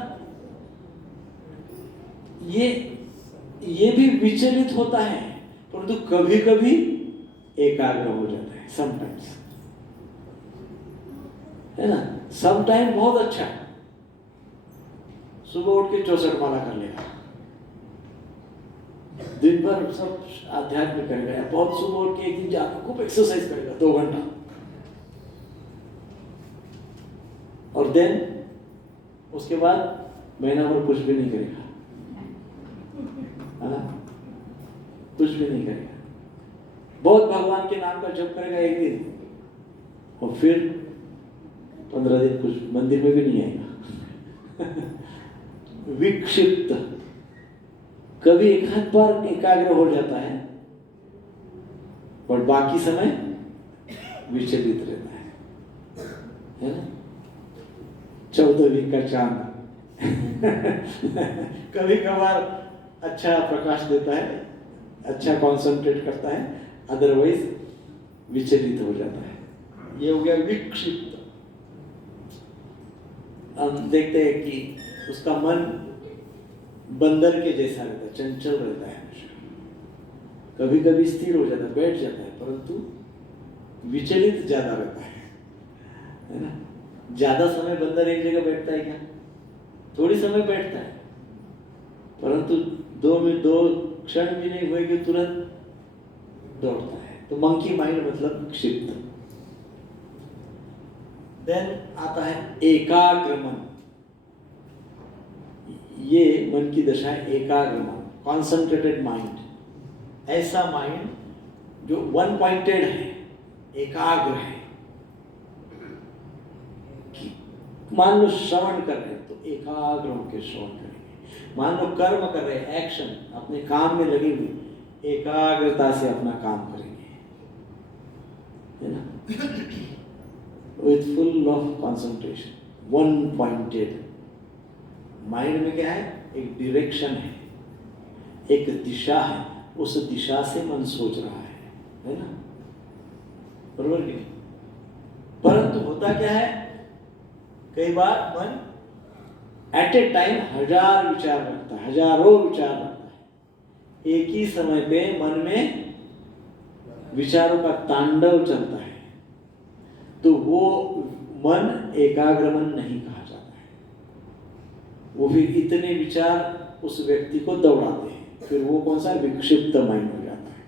ये भी विचलित होता है, परंतु कभी कभी एकाग्र हो जाता है, समटाइम्स, है ना। समटाइम बहुत अच्छा है, सुबह उठ के 64 माला कर लेगा, दिन भर सब आध्यात्मिक करेगा, बहुत सुबह उठ के एक दिन जाकर खूब एक्सरसाइज करेगा 2 घंटा, और देन उसके बाद महीना भर कुछ भी नहीं करेगा, है ना, कुछ भी नहीं करेगा। बहुत भगवान के नाम का जप करेगा एक दिन, और फिर 15 दिन कुछ मंदिर में भी नहीं आएगा। विक्षिप्त, कभी एक आध बार एकाग्र हो जाता है, और बाकी समय विचलित रहता है ना। 14वीं का चांद कभी कभार अच्छा प्रकाश देता है, अच्छा कंसंट्रेट करता है, अदरवाइज विचलित हो जाता है। ये हो गया विक्षिप्त। हम देखते हैं कि उसका मन बंदर के जैसा रहता है, चंचल रहता है, कभी कभी स्थिर हो जाता है, बैठ जाता है, परंतु विचलित ज्यादा रहता है ना। ज्यादा समय बंदर एक जगह बैठता है क्या? थोड़ी समय बैठता है, परंतु 2 क्षण भी नहीं हुए कि तुरंत दौड़ता है। तो मंकी माइंड मतलब क्षिप्त। देन आता है एकाग्र मन। ये मन की दशा है एकाग्र मन, कॉन्सेंट्रेटेड माइंड। ऐसा माइंड जो वन पॉइंटेड है, एकाग्र है। मान लो श्रवण कर रहे हैं तो एकाग्र होकर श्रवण करेंगे। मान लो कर्म कर रहे हैं, एक्शन, अपने काम में लगे हुए, एकाग्रता से अपना काम करेंगे, है ना, with full of concentration, one pointed. Mind में क्या है? एक डायरेक्शन है, एक दिशा है, उस दिशा से मन सोच रहा है ना, बरोबर नहीं? परंतु होता क्या है, कई बार मन एट ए टाइम 1000 विचार रखता है, हजारों विचार रखता है। एक ही समय पे मन में विचारों का तांडव चलता है, तो वो मन एकाग्र मन नहीं कहा जाता है। वो भी इतने विचार उस व्यक्ति को दौड़ाते हैं, फिर वो कौन सा विक्षिप्त माइंड हो जाता है।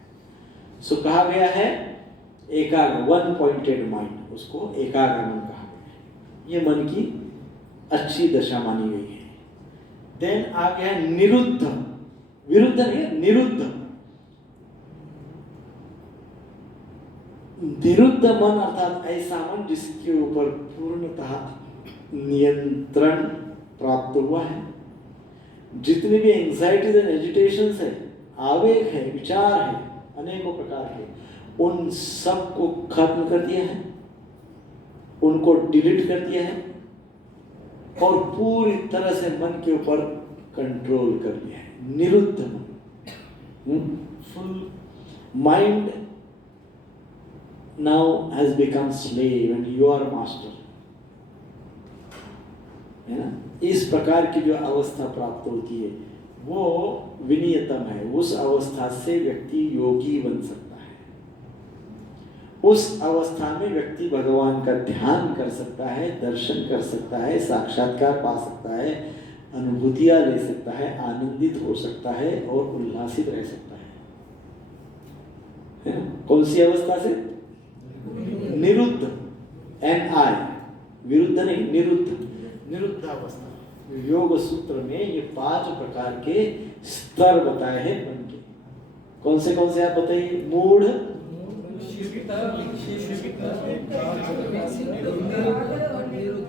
सो कहा गया है एकाग्र, वन पॉइंटेड माइंड, उसको एकाग्र मन कहा गया है। ये मन की अच्छी दशा मानी गई है। देन आ गया निरुद्ध, विरुद्ध नहीं, निरुद्ध। निरुद्ध मन अर्थात ऐसा मन जिसके ऊपर पूर्णतः नियंत्रण प्राप्त हुआ है। जितनी भी एंजाइटीज एंड एजिटेशंस है, आवेग है, विचार है अनेकों प्रकार के, उन सब को खत्म कर दिया है, उनको डिलीट कर दिया है, और पूरी तरह से मन के ऊपर कंट्रोल कर लिया है। निरुद्ध मन, full mind now has become slave and you are master, है ना। इस प्रकार की जो अवस्था प्राप्त होती है वो विनियतम है। उस अवस्था से व्यक्ति योगी बन सकता है। उस अवस्था में व्यक्ति भगवान का ध्यान कर सकता है, दर्शन कर सकता है, साक्षात्कार पा सकता है, अनुभूतियां ले सकता है, आनंदित हो सकता है और उल्लासित रह सकता है ना? कौन सी अवस्था से? निरुद्ध, NI, विरुद्ध नहीं, निरुद्ध, निरुद्ध अवस्था। योग सूत्र में ये 5 प्रकार के स्तर बताए हैं मन के। कौन से आप बताइए? मूढ़,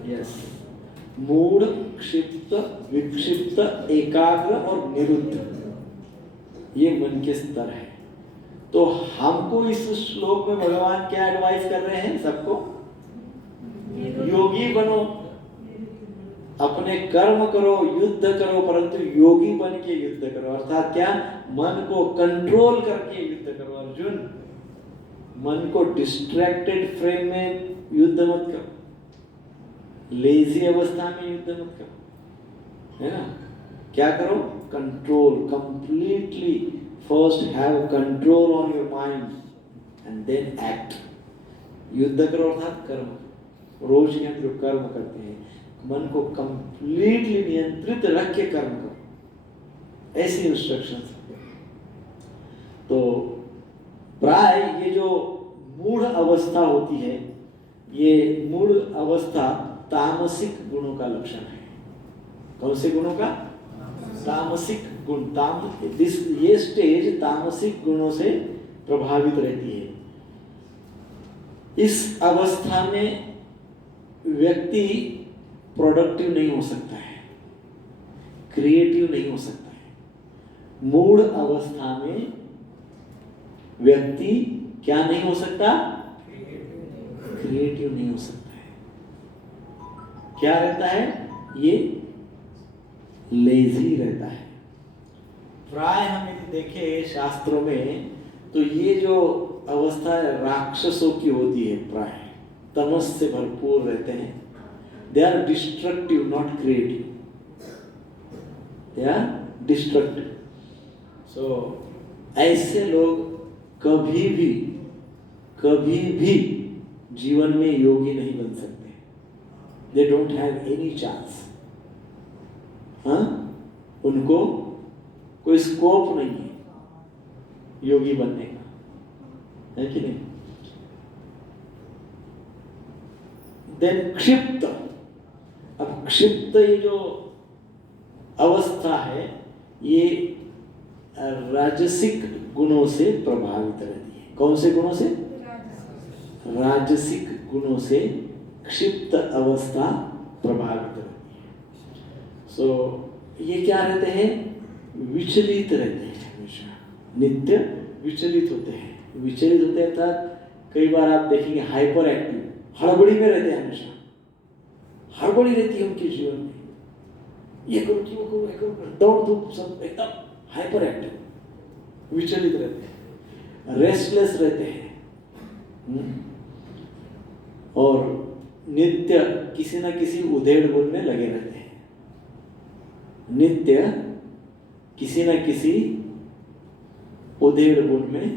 यस, मूढ़, क्षिप्त, विक्षिप्त, एकाग्र और निरुद्ध, ये मन के स्तर है। तो हमको इस श्लोक में भगवान क्या एडवाइस कर रहे हैं सबको? योगी बनो, अपने कर्म करो, युद्ध करो, परंतु योगी बन के युद्ध करो। अर्थात क्या? मन को कंट्रोल करके युद्ध करो। अर्जुन, मन को डिस्ट्रैक्टेड फ्रेम में युद्ध मत करो, लेजी अवस्था में युद्ध मत करो, है ना। क्या करो? Control, completely first have control on your mind and then act. युद्ध करो अर्थात कर्म। रोज के हम जो कर्म करते हैं, मन को कंप्लीटली नियंत्रित रख के कर्म करो, ऐसी इंस्ट्रक्शंस। तो प्राय ये जो मूढ़ अवस्था होती है, ये मूढ़ अवस्था तामसिक गुणों का लक्षण है। कौन से गुणों का? तामसिक गुण। ये स्टेज तामसिक गुणों से प्रभावित रहती है। इस अवस्था में व्यक्ति प्रोडक्टिव नहीं हो सकता है, क्रिएटिव नहीं हो सकता है। मूढ़ अवस्था में व्यक्ति क्या नहीं हो सकता? क्रिएटिव नहीं हो सकता है। क्या रहता है? ये लेजी रहता है। प्राय हम यदि देखें शास्त्रों में, तो ये जो अवस्था राक्षसों की होती है, प्राय तमस से भरपूर रहते हैं। They are destructive, not creative. They are destructive. So ऐसे लोग कभी भी जीवन में योगी नहीं बन सकते। They don't have any chance. हाँ, उनको कोई स्कोप नहीं है योगी बनने का, है कि नहीं? देन क्षिप्त। अब क्षिप्त ये जो अवस्था है, ये राजसिक गुणों से प्रभावित रहती है। कौन से गुणों से? राजसिक गुणों से क्षिप्त अवस्था प्रभावित रहती है। सो ये क्या रहते हैं? विचलित रहते हैं, हमेशा नित्य विचलित होते हैं। विचलित होते हैं अर्थात कई बार आप देखेंगे हाइपर एक्टिव, हड़बड़ी में रहते हैं। हमेशा हड़बड़ी रहती है उनके जीवन में। ये करो, वो करो, ये करो, दौड़ धूप, सब एकदम हाइपर एक्टिव, विचलित रहते हैं, रेस्टलेस रहते हैं। और नित्य किसी न किसी उधेड़ बुन में लगे रहते हैं। नित्य किसी न किसी उधेड़ बुन में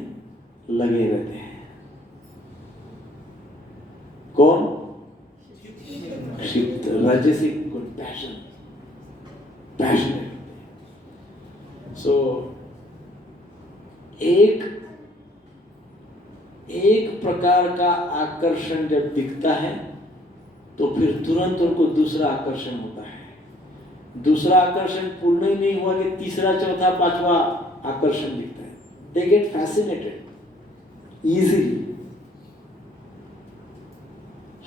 लगे रहते हैं। कौन? क्षिप्त, राजसिक गुण, पैशन, पैशनेट। सो एक प्रकार का आकर्षण जब दिखता है, तो फिर तुरंत उनको दूसरा आकर्षण होता है। दूसरा आकर्षण पूर्ण ही नहीं हुआ कि तीसरा, चौथा, पांचवा आकर्षण दिखता है। They get fascinated easily.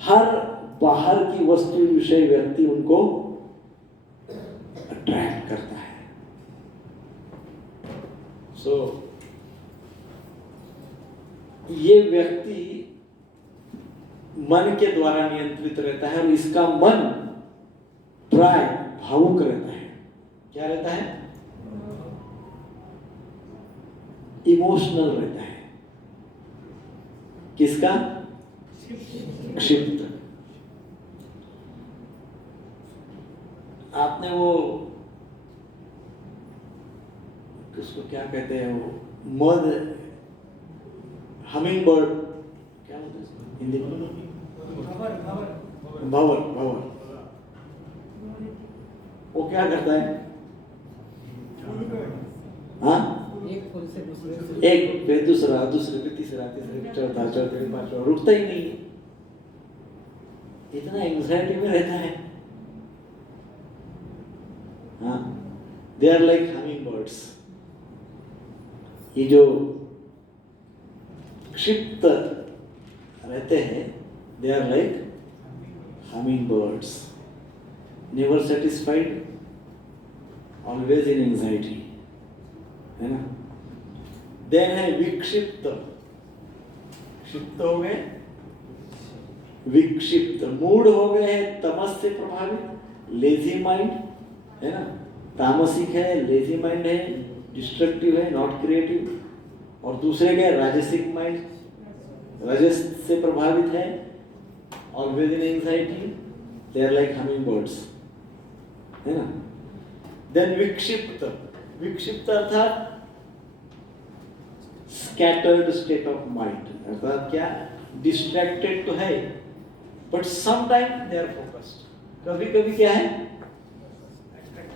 हर बाहर की वस्तु विषय व्यक्ति उनको अट्रैक्ट करता है। सो ये व्यक्ति मन के द्वारा नियंत्रित रहता है, और इसका मन प्राय भावुक रहता है। क्या रहता है? इमोशनल रहता है। किसका? क्षिप्त। आपने वो, उसको क्या कहते हैं, वो मध, हमिंग बर्ड, क्या बोलते हैं हिंदी में? भंवर। वो क्या करता है? हाँ, एक पे दूसरा, दूसरे पे तीसरा, तीसरे पे चौथा, चौथे पे पांचवा, रुकता ही नहीं है। इतना एंजाइटी में रहता है। हाँ, they are like humming birds. ये जो क्षिप्त रहते हैं, they are like humming birds, never satisfied, always in anxiety, है ना? देन है विक्षिप्त। क्षिप्त हो गए, विक्षिप्त, मूड हो गए हैं तमस से प्रभावित, लेजी माइंड, है ना? तामसिक है, लेजी माइंड है, डिस्ट्रक्टिव है, नॉट क्रिएटिव। और दूसरे क्या? राजसिक माइंड, रजस से प्रभावित है, always in anxiety, they are like humming birds, है ना? देन विक्षिप्त, विक्षिप्त अर्थात स्कैटर्ड स्टेट ऑफ माइंड, अर्थात क्या, डिस्ट्रैक्टेड तो है but sometime they are focused. कभी कभी क्या है,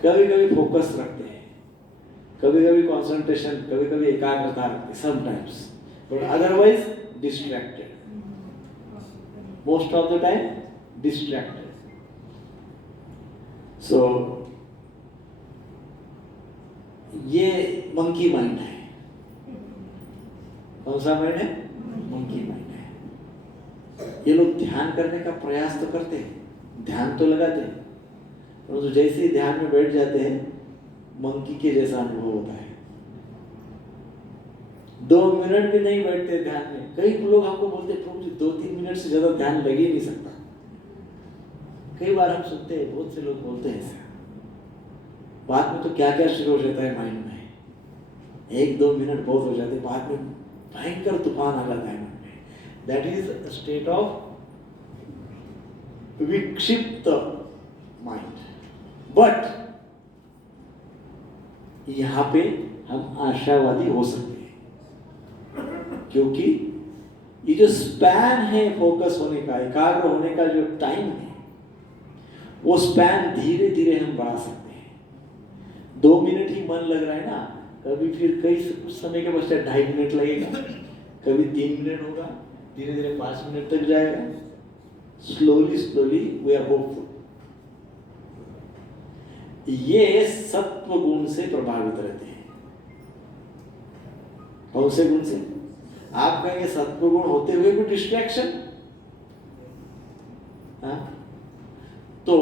कभी कभी फोकस रखते हैं, कभी कभी कंसंट्रेशन, कभी कभी एकाग्रता रखते हैं, sometimes, but otherwise distracted, most of the time distracted. So ये मंकी माइंड है। कौन सा माइंड है? मंकी माइंड है। ये लोग ध्यान करने का प्रयास तो करते हैं, ध्यान तो लगाते हैं, परंतु जैसे ही ध्यान में बैठ जाते हैं मंकी के जैसा अनुभव होता है। 2 मिनट भी नहीं बैठते ध्यान में। कई लोग हमको बोलते हैं प्रभु जी 2-3 मिनट से ज्यादा ध्यान लग ही नहीं सकता। कई बार हम सुनते हैं, बहुत से लोग बोलते हैं ऐसा। बाद में तो क्या क्या शुरू हो जाता है माइंड में, 1-2 मिनट बहुत हो जाते हैं, बाद में भयंकर तूफान आ जाता है मन में। दैट इज स्टेट ऑफ विक्षिप्त माइंड। बट यहां पे हम आशावादी हो सकते हैं, क्योंकि ये जो स्पैन है फोकस होने का, एकाग्र होने का जो टाइम है, वो स्पैन धीरे धीरे हम बढ़ा सकते हैं। 2 मिनट ही मन लग रहा है ना, कभी फिर कुछ समय के पश्चात 2.5 मिनट लगेगा, कभी 3 मिनट होगा, धीरे धीरे 5 मिनट तक जाएगा। Slowly slowly we are hopeful. ये सत्व गुण से प्रभावित रहते हैं। कौन से गुण से? आप कहेंगे सत्व गुण होते हुए भी डिस्ट्रैक्शन, तो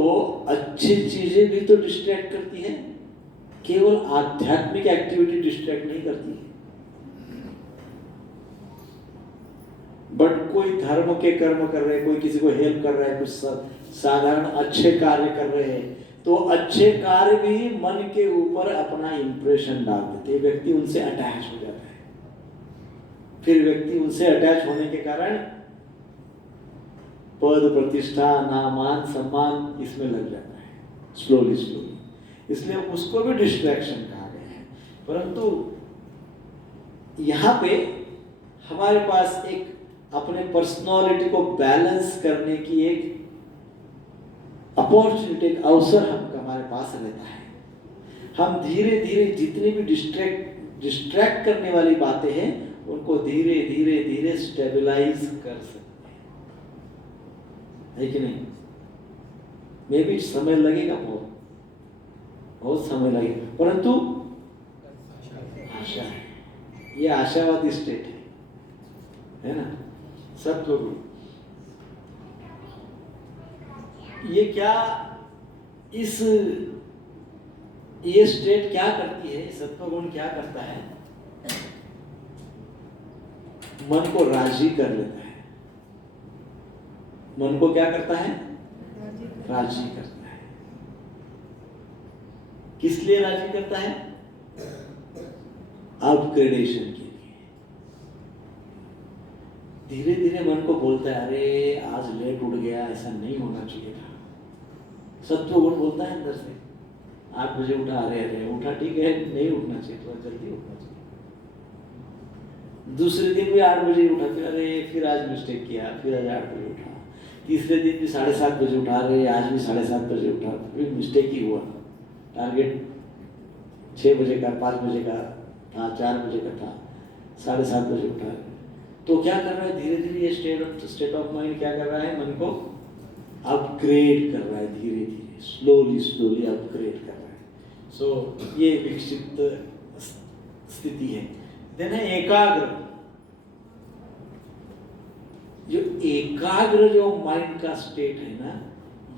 अच्छी चीजें भी तो डिस्ट्रैक्ट करती है, केवल आध्यात्मिक एक्टिविटी डिस्ट्रैक्ट नहीं करती है। बट कोई धर्म के कर्म कर रहे हैं, कोई किसी को हेल्प कर रहा है, कुछ साधारण अच्छे कार्य कर रहे हैं, तो अच्छे कार्य भी मन के ऊपर अपना इंप्रेशन डाल देते हैं। व्यक्ति उनसे अटैच हो जाता है, फिर व्यक्ति उनसे अटैच होने के कारण पद प्रतिष्ठा, नामान, सम्मान इसमें लग जाता है स्लोली स्लोली। इसलिए उसको भी डिस्ट्रैक्शन कहा गया है। परंतु यहाँ पे हमारे पास एक अपने पर्सनालिटी को बैलेंस करने की एक अपॉर्चुनिटी, एक अवसर हमारे पास रहता है। हम धीरे धीरे जितनी भी डिस्ट्रैक्ट करने वाली बातें हैं उनको धीरे धीरे धीरे स्टेबलाइज कर सकते हैं, है कि नहीं? मे भी समय लगेगा, बहुत समय लगेगा, परंतु आशा है, ये आशावादी स्टेट है ना? सत्व गुण ये क्या, ये स्टेट क्या करती है, सत्व गुण क्या करता है? मन को राजी कर लेता है। मन को क्या करता है? राजी करता है। किस लिए राजी करता है? अपग्रेडेशन के लिए। धीरे धीरे मन को बोलता है, अरे आज लेट उठ गया, ऐसा नहीं होना चाहिए था। सत्व गुण बोलता है अंदर से, 8 बजे उठा, अरे उठा, ठीक है, नहीं उठना चाहिए, थोड़ा जल्दी उठना चाहिए। दूसरे दिन भी 8 बजे उठा, फिर आज मिस्टेक किया, फिर आज 8 बजे उठा। तीसरे दिन भी 7:30 बजे उठा, आज भी 7:30 बजे उठा, फिर मिस्टेक ही हुआ। टारगेट 6 बजे का, 5 बजे का था, 4 बजे का था, 7:30 बजे उठा। तो क्या कर रहा है? धीरे धीरे ये स्टेट ऑफ माइंड क्या कर रहा है? मन को अपग्रेड कर रहा है, धीरे धीरे स्लोली स्लोली अपग्रेड कर रहा है। सो ये विक्षिप्त स्थिति है। देन है एकाग्र। जो एकाग्र जो माइंड का स्टेट है ना,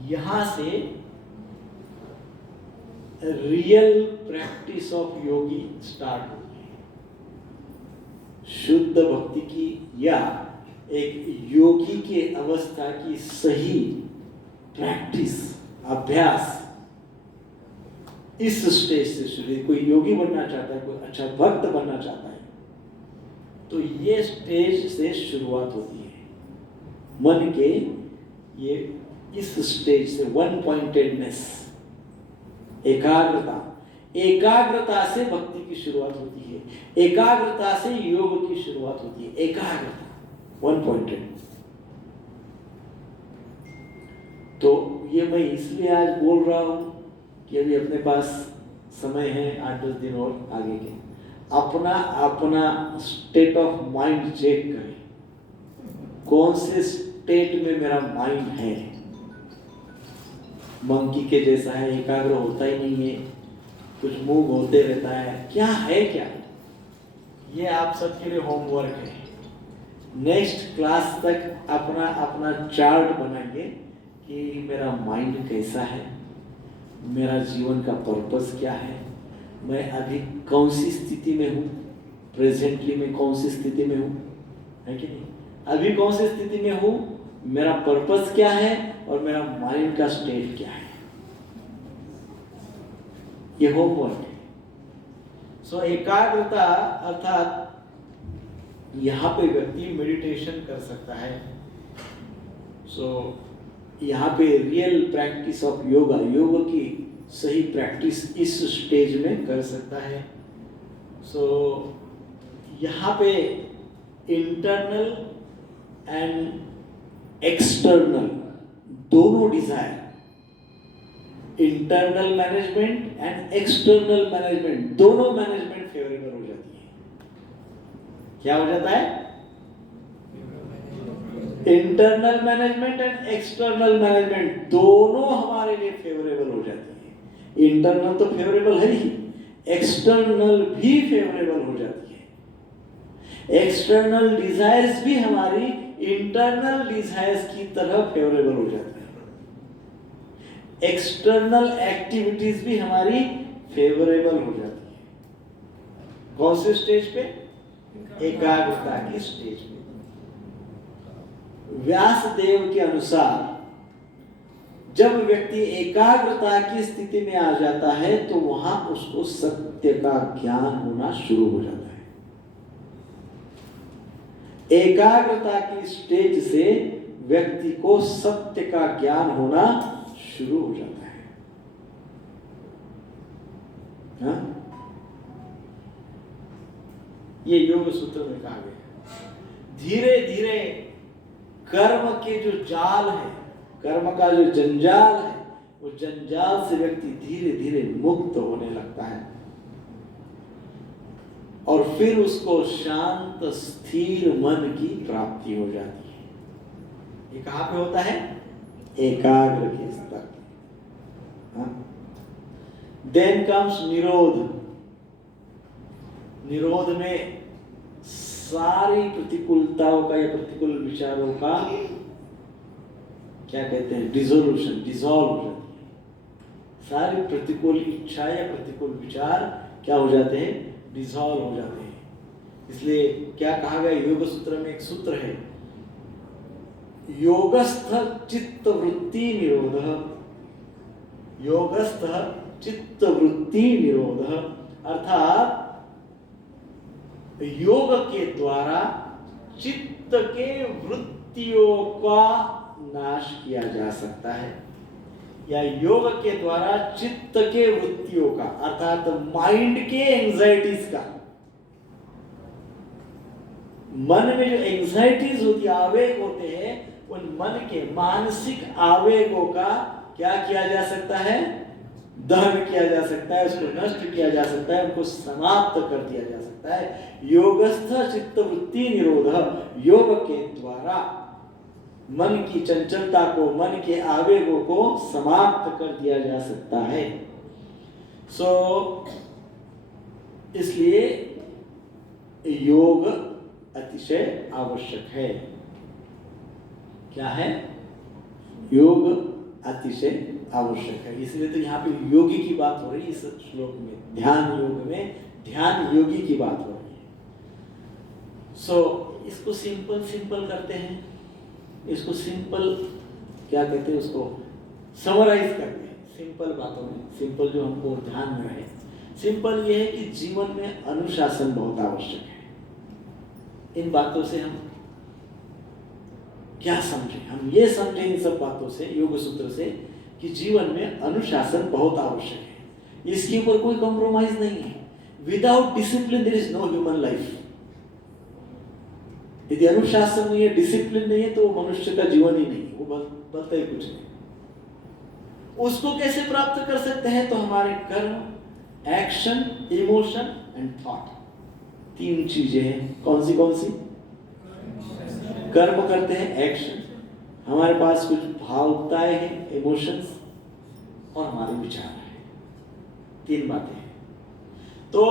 यहां से real practice of Yogi start होती है। शुद्ध भक्ति की या एक योगी के अवस्था की सही प्रैक्टिस, अभ्यास इस स्टेज से शुरू। कोई योगी बनना चाहता है, कोई अच्छा भक्त बनना चाहता है, तो ये स्टेज से शुरुआत होती है। मन के ये इस स्टेज से वन पॉइंटेडनेस, एकाग्रता, एकाग्रता से भक्ति की शुरुआत होती है, एकाग्रता से योग की शुरुआत होती है। एकाग्रता 1 पॉइंट। तो ये मैं इसलिए आज बोल रहा हूं कि अभी अपने पास समय है 8-10 दिन और आगे के, अपना अपना स्टेट ऑफ माइंड चेक करें, कौन से स्टेट में मेरा माइंड है। मंकी के जैसा है, एकाग्र होता ही नहीं है, कुछ मूव होते रहता है, क्या है क्या? ये आप सबके लिए होमवर्क है। नेक्स्ट क्लास तक अपना अपना चार्ट बनाइए कि मेरा माइंड कैसा है, मेरा जीवन का पर्पस क्या है, मैं अभी कौन सी स्थिति में हूँ, प्रेजेंटली मैं कौन सी स्थिति में हूँ, है कि नहीं? अभी कौन सी स्थिति में हूँ, मेरा पर्पस क्या है और मेरा माइंड का स्टेट क्या है। ये होमवर्क है। सो एकाग्रता अर्थात यहाँ पे व्यक्ति मेडिटेशन कर सकता है। सो यहाँ पे रियल प्रैक्टिस ऑफ योगा, योग की सही प्रैक्टिस इस स्टेज में कर सकता है। सो यहाँ पे इंटरनल एंड एक्सटर्नल दोनों desire, internal management and external management, दोनों मैनेजमेंट फेवरेबल हो जाती है। क्या हो जाता है? Internal management and external management दोनों हमारे लिए फेवरेबल हो जाती है। इंटरनल तो फेवरेबल है ही, एक्सटर्नल भी फेवरेबल हो जाती है। एक्सटर्नल डिजायर्स भी हमारी इंटरनल डिजायर्स की तरह फेवरेबल हो जाती है। एक्सटर्नल एक्टिविटीज भी हमारी फेवरेबल हो जाती है। कौन से स्टेज पे? एकाग्रता की स्टेज पे। व्यासदेव के अनुसार जब व्यक्ति एकाग्रता की स्थिति में आ जाता है तो वहां उसको सत्य का ज्ञान होना शुरू हो जाता है। एकाग्रता की स्टेज से व्यक्ति को सत्य का ज्ञान होना शुरू हो जाता है। हाँ? ये योग सूत्र में कहा गया। धीरे धीरे कर्म के जो जाल है, कर्म का जो जंजाल है, वो जंजाल से व्यक्ति धीरे धीरे मुक्त होने लगता है और फिर उसको शांत स्थिर मन की प्राप्ति हो जाती है। ये कहां पे होता है? एकाग्र के स्तर। देन कम्स निरोध। निरोध में सारी प्रतिकूलताओं का या प्रतिकूल विचारों का क्या कहते हैं, डिसोल्यूशन, डिसॉल्व हो जाती है। सारी प्रतिकूल इच्छा या प्रतिकूल विचार क्या हो जाते हैं? डिसॉल्व हो जाते हैं। इसलिए क्या कहा गया योग सूत्र में? एक सूत्र है, योगस्थ चित्त वृत्ति निरोध। योगस्थ चित्त वृत्ति निरोध अर्थात योग के द्वारा चित्त के वृत्तियों का नाश किया जा सकता है, या योग के द्वारा चित्त के वृत्तियों का अर्थात माइंड के एंजाइटीज का, मन में जो एंजाइटीज होती, आवेग होते हैं, उन मन के मानसिक आवेगों का क्या किया जा सकता है? दहन किया जा सकता है, उसको नष्ट किया जा सकता है, उनको समाप्त कर दिया जा सकता है। योगस्थ चित्त वृत्ति निरोध, योग के द्वारा मन की चंचलता को, मन के आवेगों को समाप्त कर दिया जा सकता है। इसलिए योग अतिशय आवश्यक है। क्या है? योग अतिशय आवश्यक है। इसलिए तो यहाँ पे योगी की बात हो रही है इस श्लोक में, ध्यान योग में ध्यान योगी की बात हो रही है। इसको सिंपल करते हैं, इसको सिंपल क्या कहते हैं, उसको समराइज करते हैं सिंपल बातों में, सिंपल जो हमको ध्यान में रहे। सिंपल ये है कि जीवन में अनुशासन बहुत आवश्यक है। इन बातों से हम क्या समझें? हम ये समझें इन सब बातों से, योग सूत्र से, कि जीवन में अनुशासन बहुत आवश्यक है। इसके ऊपर कोई कॉम्प्रोमाइज नहीं है। Without discipline there is no human life. यदि अनुशासन नहीं है, डिसिप्लिन नहीं है, तो वो मनुष्य का जीवन ही नहीं, वो बनता ही कुछ नहीं। उसको कैसे प्राप्त कर सकते हैं? तो हमारे कर्म, एक्शन, इमोशन एंड थॉट, 3 चीजें हैं। कौन सी? कर्म करते हैं, एक्शन, हमारे पास कुछ भावुकताएं हैं, इमोशंस, और हमारे विचार हैं। 3 बातें हैं। तो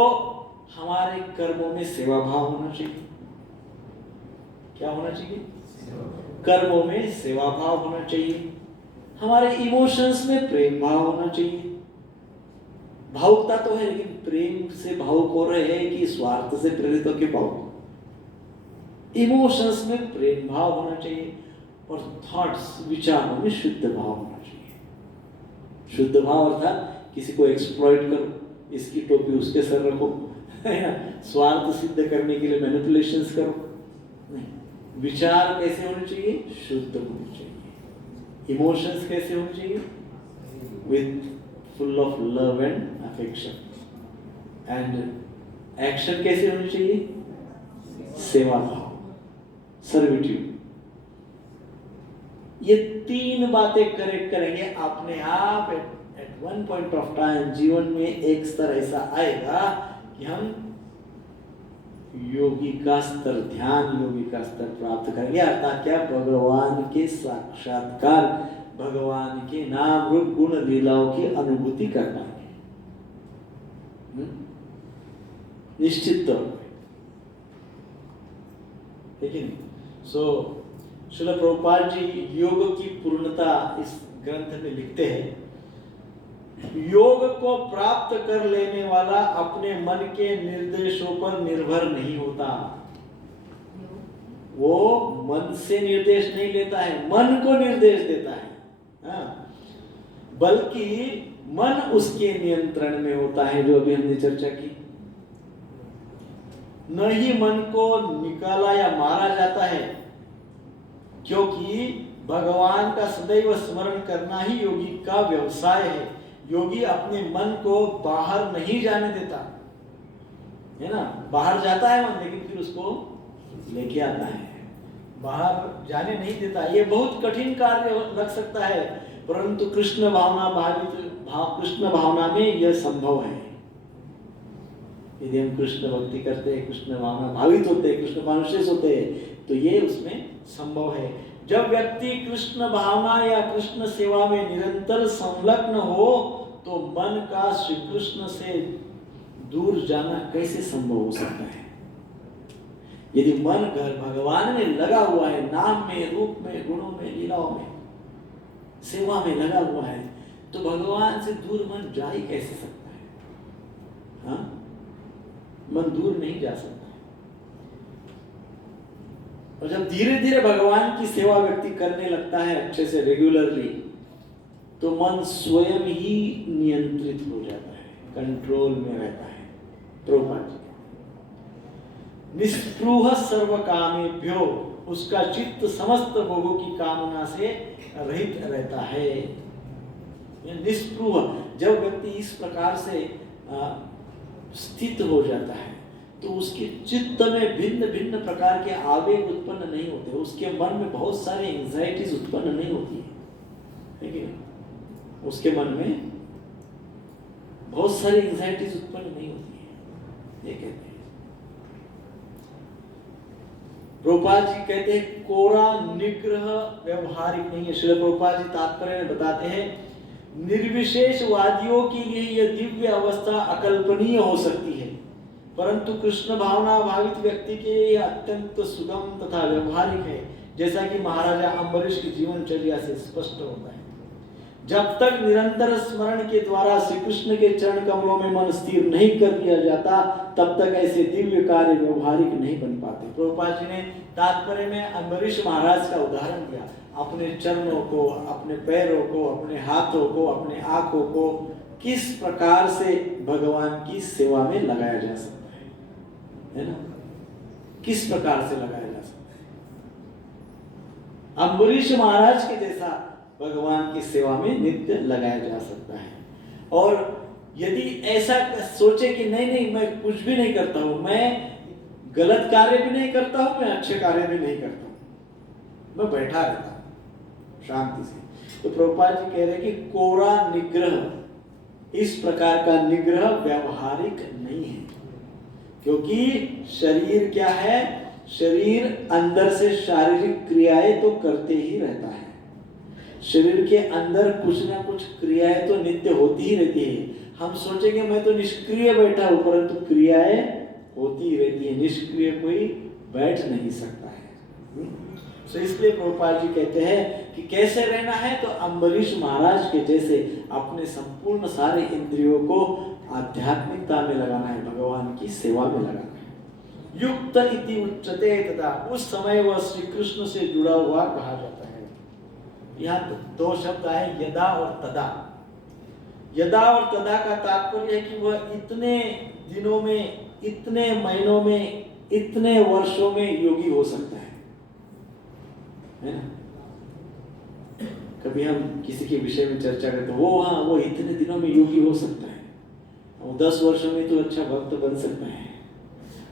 हमारे कर्मों में सेवा भाव होना चाहिए। क्या होना चाहिए? कर्मों में सेवा भाव होना चाहिए। हमारे इमोशंस में प्रेम भाव होना चाहिए। भावुकता तो है, लेकिन प्रेम से भावुक हो रहे हैं कि स्वार्थ से प्रेरित होकर भावुक? इमोशंस में प्रेम भाव होना चाहिए, और थॉट्स, विचारों में शुद्ध भाव होना चाहिए। शुद्ध भाव अर्थात किसी को एक्सप्लॉइट करो, इसकी टोपी उसके सर रखो, है ना, स्वार्थ सिद्ध करने के लिए मैनिपुलेशंस करो, नहीं। विचार कैसे होने चाहिए? शुद्ध होने चाहिए। इमोशंस कैसे होने चाहिए? With full of love and affection. And action कैसे होने चाहिए? सेवा भाव, सर्विट्यूड। ये 3 बातें करेक्ट करेंगे, अपने आप at one point of time जीवन में एक स्तर ऐसा आएगा कि हम योगी का स्तर, ध्यान योगी का स्तर प्राप्त करेंगे। अर्थात क्या? भगवान के साक्षात्कार, भगवान के नाम रूप गुण लीलाओं की अनुभूति कर पाएंगे, निश्चित तौर पर। लेकिन श्रील प्रभुपाद जी योग की पूर्णता इस ग्रंथ में लिखते हैं, योग को प्राप्त कर लेने वाला अपने मन के निर्देशों पर निर्भर नहीं होता। वो मन से निर्देश नहीं लेता है, मन को निर्देश देता है, बल्कि मन उसके नियंत्रण में होता है, जो अभी हमने चर्चा की। न ही मन को निकाला या मारा जाता है, क्योंकि भगवान का सदैव स्मरण करना ही योगी का व्यवसाय है। योगी अपने मन को बाहर नहीं जाने देता है ना। बाहर जाता है मन, लेकिन फिर उसको लेके आता है, बाहर जाने नहीं देता। ये बहुत कठिन कार्य लग सकता है, परंतु कृष्ण भावना में यह संभव है। यदि हम कृष्ण भक्ति करते हैं, कृष्ण भावना भावित होते हैं, कृष्ण कॉन्शियस होते हैं, तो ये उसमें संभव है। जब व्यक्ति कृष्ण भावना या कृष्ण सेवा में निरंतर संलग्न हो, तो मन का श्री कृष्ण से दूर जाना कैसे संभव हो सकता है? यदि मन भगवान में लगा हुआ है, नाम में, रूप में, गुणों में, लीलाओं में, सेवा में लगा हुआ है, तो भगवान से दूर मन जा ही कैसे सकता है? हाँ, मन दूर नहीं जा सकता। और जब धीरे धीरे भगवान की सेवा व्यक्ति करने लगता है अच्छे से, रेगुलरली, तो मन स्वयं ही नियंत्रित हो जाता है, कंट्रोल में रहता है। प्रभुपाद जी निस्पृह सर्व कामेभ्यो, उसका चित्त समस्त भोगों की कामना से रहित रहता है। निस्पृह, जब व्यक्ति इस प्रकार से स्थित हो जाता है, तो उसके चित्त में भिन्न भिन्न प्रकार के आवेग उत्पन्न नहीं होते, उसके मन में बहुत सारे एंजाइटीज उत्पन्न नहीं होती है, लेकिन उसके मन में बहुत सारी एंजाइटीज उत्पन्न नहीं होती है। ये कहते हैं प्रभुपाद जी, कहते हैं कोरा निग्रह व्यवहारिक नहीं है। श्रील प्रभुपाद जी तात्पर्य में बताते हैं, निर्विशेषवादियों के लिए यह दिव्य अवस्था अकल्पनीय हो सकती है, परंतु कृष्ण भावना भावित व्यक्ति के लिए यह अत्यंत सुगम तथा व्यवहारिक है, जैसा कि महाराजा अम्बरीश की जीवनचर्या से स्पष्ट होता है। जब तक निरंतर स्मरण के द्वारा श्री कृष्ण के चरण कमलों में मन स्थिर नहीं कर दिया जाता, तब तक ऐसे दिव्य कार्य व्यवहारिक नहीं बन पाते। प्रभुपाद जी ने तात्पर्य में अम्बरीश महाराज का उदाहरण दिया, अपने चरणों को, अपने पैरों को, अपने हाथों को, अपने आंखों को किस प्रकार से भगवान की सेवा में लगाया जा सकता है ना, किस प्रकार से लगाया जा सकता है। अम्बरीश महाराज के जैसा भगवान की सेवा में नित्य लगाया जा सकता है। और यदि ऐसा सोचे कि नहीं नहीं मैं कुछ भी नहीं करता हूं, मैं गलत कार्य भी नहीं करता हूं, मैं अच्छे कार्य भी नहीं करता हूं, मैं बैठा रहता हूं शांति से, तो प्रभुपाद जी कह रहे हैं कि कोरा निग्रह, इस प्रकार का निग्रह व्यावहारिक नहीं है। क्योंकि शरीर क्या है, शरीर अंदर से शारीरिक क्रियाएं तो करते ही रहता है, शरीर के अंदर कुछ ना कुछ क्रियाएं तो नित्य होती ही रहती है। हम सोचेंगे मैं तो निष्क्रिय बैठा हूं, परंतु क्रियाएं होती ही रहती है, निष्क्रिय कोई बैठ नहीं सकता है। तो इसलिए प्रभुपाद जी कहते हैं कि कैसे रहना है, तो अम्बरीश महाराज के जैसे अपने संपूर्ण सारे इंद्रियों को आध्यात्मिकता में लगाना है, भगवान की सेवा में लगाना है। युक्त इति उच्चते तथा, उस समय वह श्री कृष्ण से जुड़ा हुआ कहा जाता है। यहाँ दो शब्द आए, यदा और तदा। यदा और तदा का तात्पर्य है कि वह इतने दिनों में, इतने महीनों में, इतने वर्षों में योगी हो सकता है ना। कभी हम किसी के विषय में चर्चा करते, वो इतने दिनों में योगी हो सकता है, वो 10 वर्षों में तो अच्छा भक्त बन सकता है,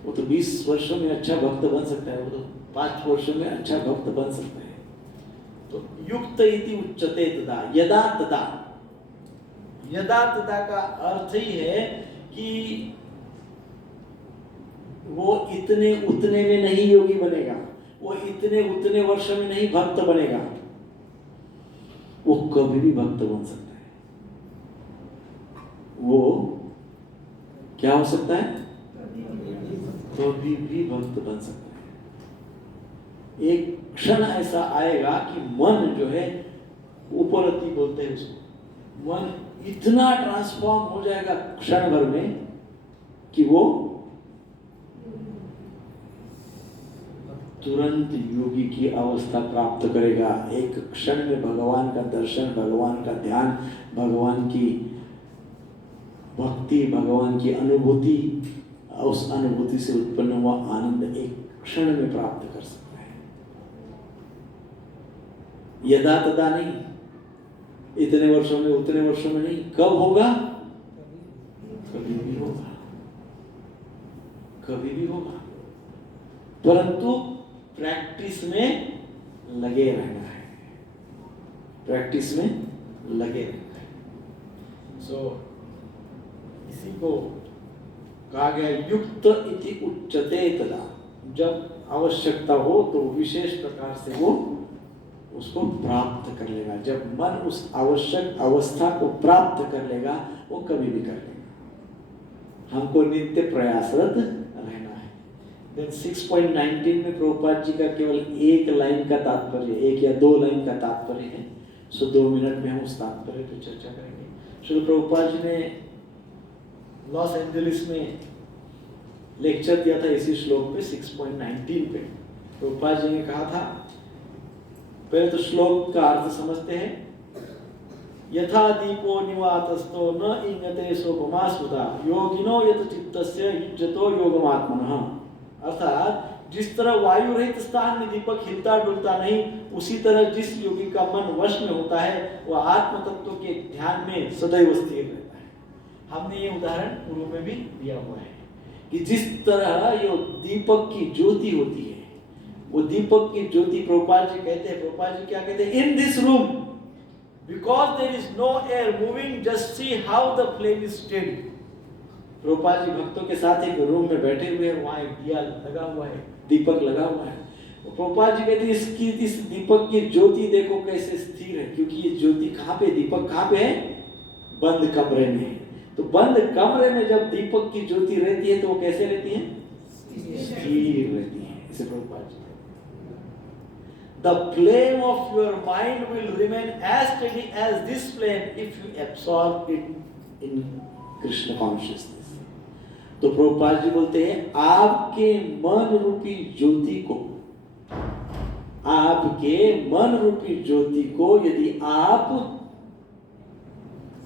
वो तो 20 वर्षों में अच्छा भक्त बन सकता है, वो तो 5 वर्षों में अच्छा भक्त बन सकता है। तो युक्त इति उच्चते तदा, यदा तदा। यदा तदा का अर्थ ही है कि वो इतने उतने में नहीं योगी बनेगा, वो इतने उतने वर्षों में नहीं भक्त बनेगा, वो कभी भी भक्त बन सकता है। वो क्या हो सकता है, कभी भी भक्त बन सकता है। एक क्षण ऐसा आएगा कि मन जो है, उपरति बोलते हैं उसको, मन इतना ट्रांसफॉर्म हो जाएगा क्षण भर में कि वो तुरंत योगी की अवस्था प्राप्त करेगा। एक क्षण में भगवान का दर्शन, भगवान का ध्यान, भगवान की भक्ति, भगवान की अनुभूति, उस अनुभूति से उत्पन्न हुआ आनंद एक क्षण में प्राप्त कर सकता है। यदा तदा नहीं, इतने वर्षों में उतने वर्षों में नहीं, कब होगा, कभी भी होगा, कभी भी होगा, परंतु प्रैक्टिस में लगे रहना है, प्रैक्टिस में लगे रहना है। सो इसी को कहा गया युक्त इति उच्चते तदा, जब आवश्यकता हो तो विशेष प्रकार से वो उसको प्राप्त कर लेगा। जब मन उस आवश्यक अवस्था को प्राप्त कर लेगा, वो कभी भी कर लेगा। हमको नित्य प्रयासरत रहना है। देन 6.19 में प्रभुपाद जी का केवल एक लाइन का तात्पर्य, एक या 2 लाइन का तात्पर्य है। सो 2 मिनट में हम उस तात्पर्य पर चर्चा करेंगे। श्री प्रभुपाद जी ने लॉस एंजलिस में लेक्चर दिया था इसी श्लोक पे 6.19 पे। प्रभुपाद जी ने कहा था, पहले तो श्लोक का अर्थ समझते हैं। यथा दीपो निवातस्थो न इंगते सोपमा सुधा योगिनो यत चित्तस्य युज्यतो योगमात्मनः। अर्थात जिस तरह वायु रहित स्थान में दीपक हिलता डुलता नहीं, उसी तरह जिस योगी का मन वश में होता है वह आत्म तत्व के ध्यान में सदैव स्थिर रहता है। हमने ये उदाहरण पूर्व में भी दिया हुआ है कि जिस तरह ये दीपक की ज्योति होती है, वो दीपक की ज्योति, प्रभुपाद जी कहते हैं, प्रभुपाद जी क्या कहते हैं, in this room because there is no air moving just see how the flame is steady. Prabhupada ji भक्तों के साथ एक रूम में बैठे हुए हैं, वहां एक दिया लगा हुआ है, दीपक लगा हुआ है। प्रभुपाद जी कहते हैं इस दीपक की ज्योति देखो कैसे स्थिर है, क्योंकि ये ज्योति कहाँ पे, दीपक कहाँ पे है, बंद कमरे में है। तो बंद कमरे में जब दीपक की ज्योति रहती है तो वो कैसे रहती है, स्थिर रहती है। इसे Prabhupada ji, the flame of your mind will remain as steady as this flame if you absorb it in Krishna consciousness। तो प्रभुपाद जी बोलते हैं आपके मन रूपी ज्योति को, आपके मन रूपी ज्योति को यदि आप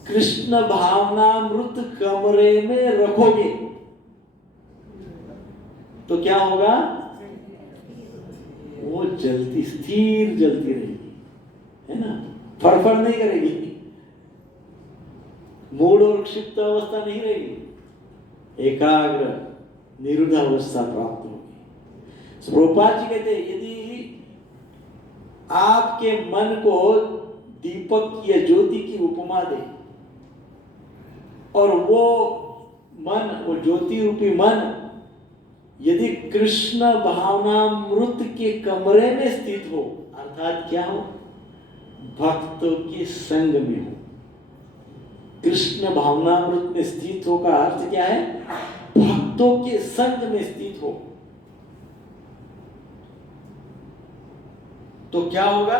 कृष्ण भावनामृत कमरे में रखोगे तो क्या होगा, वो जलती, स्थिर जलती रहेगी, है ना, फड़फड़ नहीं करेगी। मूढ़ और क्षिप्त अवस्था नहीं रहेगी, एकाग्र निरुद्ध अवस्था प्राप्त होगी। प्रभुपाद जी कहते हैं यदि आपके मन को दीपक या ज्योति की उपमा दे और वो मन, वो ज्योति रूपी मन यदि कृष्ण भावनामृत के कमरे में स्थित हो, अर्थात क्या हो, भक्तों के संग में हो। कृष्ण भावनामृत में स्थित हो का अर्थ क्या है, भक्तों के संग में स्थित हो, तो क्या होगा,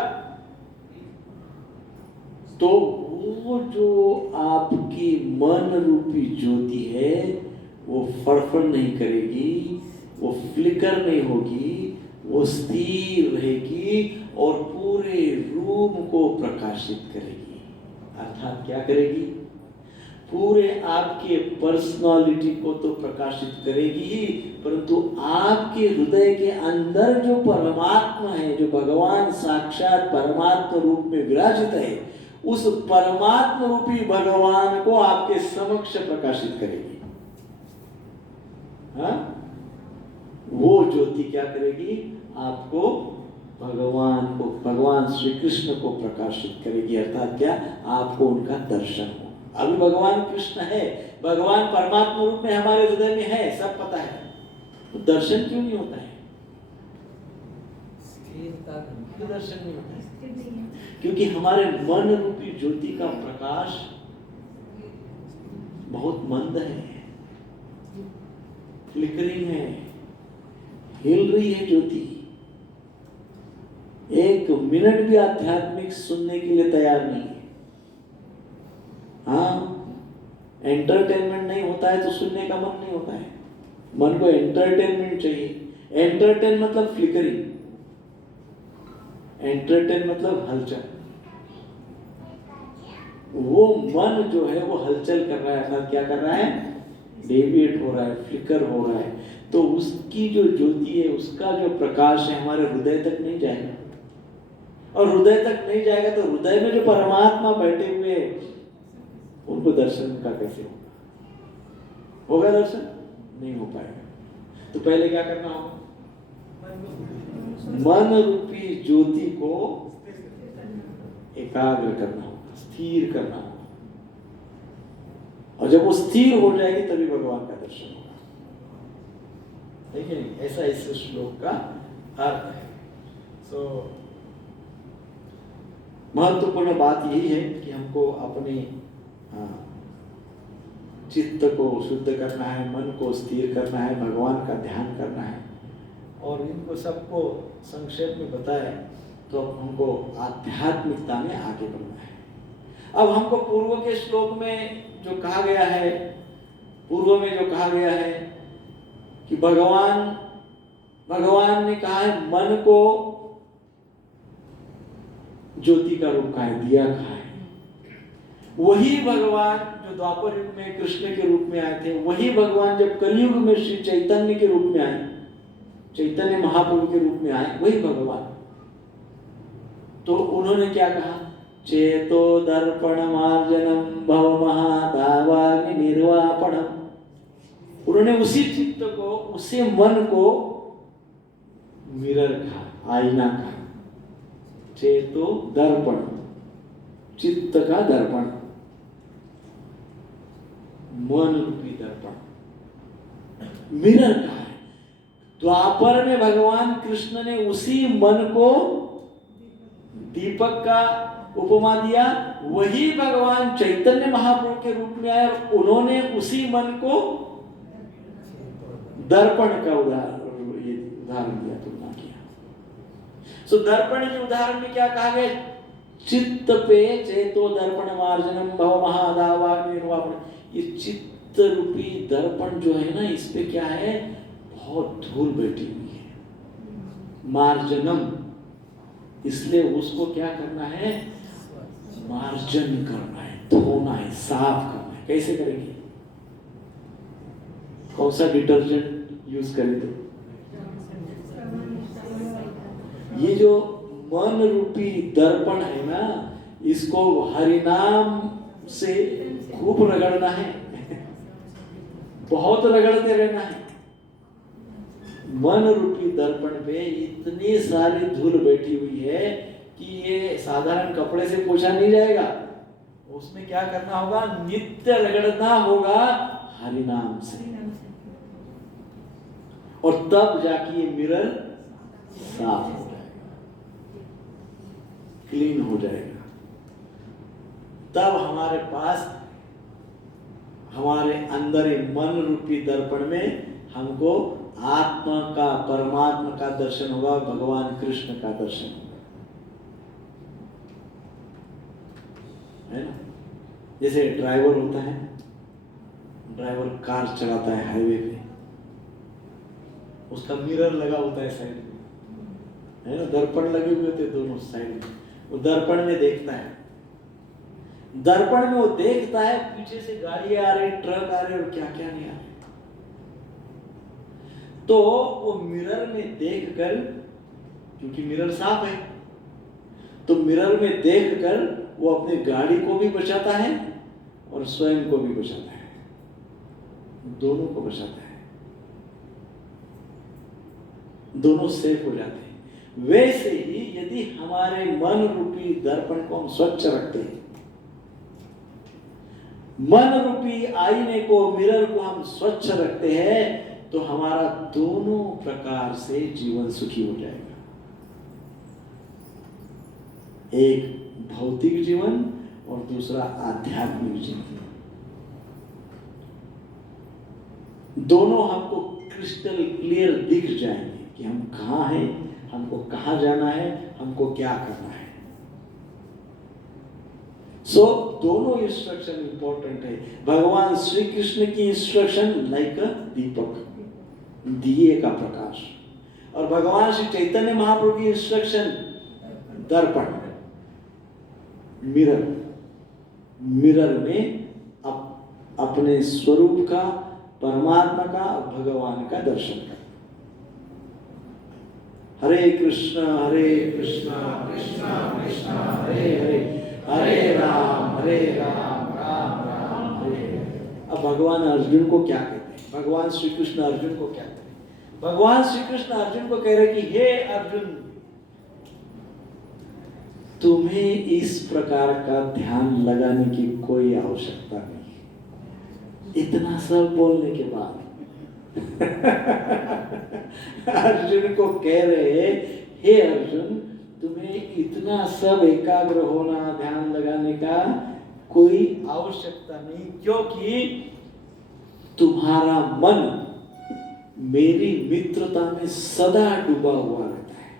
तो वो जो आपकी मन रूपी ज्योति है वो फड़फड़ नहीं करेगी, वो फ्लिकर नहीं होगी, वो स्थिर रहेगी और पूरे रूम को प्रकाशित करेगी। अर्थात क्या करेगी, पूरे आपके पर्सनालिटी को तो प्रकाशित करेगी ही, परंतु आपके हृदय के अंदर जो परमात्मा है, जो भगवान साक्षात परमात्मा रूप में विराजित है, उस परमात्मा रूपी भगवान को आपके समक्ष प्रकाशित करेगी। हाँ? वो ज्योति क्या करेगी, आपको भगवान को, भगवान श्री कृष्ण को प्रकाशित करेगी। अर्थात क्या, आपको उनका दर्शन हो। अभी भगवान कृष्ण है, भगवान परमात्मा रूप में हमारे हृदय में है, सब पता है, तो दर्शन क्यों नहीं होता है, क्यों दर्शन नहीं होता है? क्योंकि हमारे मन रूपी ज्योति का प्रकाश बहुत मंद है, फ्लिकरिंग है, हिल रही है ज्योति, एक मिनट भी आध्यात्मिक सुनने के लिए तैयार नहीं है। हाँ, एंटरटेनमेंट नहीं होता है तो सुनने का मन नहीं होता है, मन को एंटरटेनमेंट चाहिए। एंटरटेन मतलब फ्लिकरिंग, एंटरटेन मतलब हलचल। वो मन जो है वो हलचल कर रहा है, अर्थात क्या कर रहा है, डेविएट हो रहा है, फ्लिकर हो रहा है, तो उसकी जो ज्योति है, उसका जो प्रकाश है हमारे हृदय तक नहीं जाएगा, और हृदय तक नहीं जाएगा तो हृदय में जो परमात्मा बैठे हुए उनको दर्शन का कैसे होगा? होगा दर्शन? नहीं हो पाएगा। तो पहले क्या करना होगा, मन रूपी ज्योति को एकाग्र करना होगा, स्थिर करना होगा, और जब वो स्थिर हो जाएगी तभी भगवान का दर्शन होगा। देखिए, ऐसा इस श्लोक का अर्थ है। सो महत्वपूर्ण बात यही है कि हमको अपने चित्त को शुद्ध करना है, मन को स्थिर करना है, भगवान का ध्यान करना है, और इनको सबको संक्षेप में बताया तो अब हमको आध्यात्मिकता में आगे बढ़ना है। अब हमको पूर्व के श्लोक में जो कहा गया है, पूर्व में जो कहा गया है कि भगवान ने कहा है मन को ज्योति का रूप कहा है, दिया कहा है। वही भगवान जो द्वापर युग में कृष्ण के रूप में आए थे, वही भगवान जब कलयुग में श्री चैतन्य के रूप में आए, चैतन्य महाप्रभु के रूप में आए, वही भगवान। तो उन्होंने क्या कहा, चेतो दर्पण मार्जनम भव महादावाग्नि निर्वापणम। उन्होंने उसी चित्त को, उसी मन को मिरर कहा, आईना कहा। चेतो दर्पण, चित्त का दर्पण, मन रूपी दर्पण, मिरर कहा है। द्वापर में भगवान कृष्ण ने उसी मन को दीपक का उपमा दिया, वही भगवान चैतन्य महाप्रभु के रूप में आए और उन्होंने उसी मन को दर्पण का उदाहरण दिया, तुलना किया। सो दर्पण के उदाहरण में क्या कहा गया, चित्त पे चेतो दर्पण मार्जनम भव महादावाग्नि निर्वापणम। ये चित्त रूपी दर्पण जो है ना, इस पे क्या है, बहुत धूल बैठी हुई है, मार्जनम, इसलिए उसको क्या करना है, मार्जन करना है, धोना है, साफ करना है। कैसे करेंगे, कौन सा डिटर्जेंट यूज करेंगे? ये जो मन रूपी दर्पण है ना, इसको हरिनाम से खूब रगड़ना है, बहुत रगड़ते रहना है। मन रूपी दर्पण पे इतनी सारी धूल बैठी हुई है कि ये साधारण कपड़े से पोछा नहीं जाएगा। उसमें क्या करना होगा? नित्य रगड़ना होगा हरि नाम से, और तब जाके ये मिरर साफ हो जाएगा, क्लीन हो जाएगा। तब हमारे पास, हमारे अंदर ये मन रूपी दर्पण में हमको आत्मा का, परमात्मा का दर्शन होगा, भगवान कृष्ण का दर्शन होगा, है ना। जैसे ड्राइवर होता है, ड्राइवर कार चलाता है हाईवे पे, उसका मिरर लगा होता है साइड में, है ना, दर्पण लगे हुए थे दोनों साइड में। वो दर्पण में देखता है, दर्पण में वो देखता है पीछे से गाड़ी आ रही, ट्रक आ रहे और क्या क्या नहीं आ रहे। तो वो मिरर में देखकर, क्योंकि मिरर साफ है, तो मिरर में देखकर वो अपनी गाड़ी को भी बचाता है और स्वयं को भी बचाता है, दोनों को बचाता है, दोनों सेफ हो जाते हैं। वैसे ही यदि हमारे मन रूपी दर्पण को हम स्वच्छ रखते हैं, मन रूपी आईने को, मिरर को हम स्वच्छ रखते हैं, तो हमारा दोनों प्रकार से जीवन सुखी हो जाएगा। एक भौतिक जीवन और दूसरा आध्यात्मिक जीवन। दोनों हमको क्रिस्टल क्लियर दिख जाएंगे कि हम कहाँ हैं, हमको कहाँ जाना है, हमको क्या करना है। सो दोनों इंस्ट्रक्शन इंपॉर्टेंट है। भगवान श्री कृष्ण की इंस्ट्रक्शन लाइक अ दीपक, दिए का प्रकाश, और भगवान श्री चैतन्य महाप्रभु की इंस्ट्रक्शन दर्पण, मिरर, मिरर में अपने स्वरूप का, परमात्मा का, भगवान का दर्शन कर। हरे कृष्णा कृष्णा कृष्णा हरे हरे, हरे राम राम राम हरे हरे। अब भगवान अर्जुन को क्या कहते हैं? भगवान श्री कृष्ण अर्जुन को क्या कहते हैं? भगवान श्री कृष्ण अर्जुन को कह रहे कि हे अर्जुन, तुम्हें इस प्रकार का ध्यान लगाने की कोई आवश्यकता नहीं। इतना सब बोलने के बाद अर्जुन को कह रहे, हे अर्जुन, तुम्हें इतना सब एकाग्र होना, ध्यान लगाने का कोई आवश्यकता नहीं, क्योंकि तुम्हारा मन मेरी मित्रता में सदा डूबा हुआ रहता है।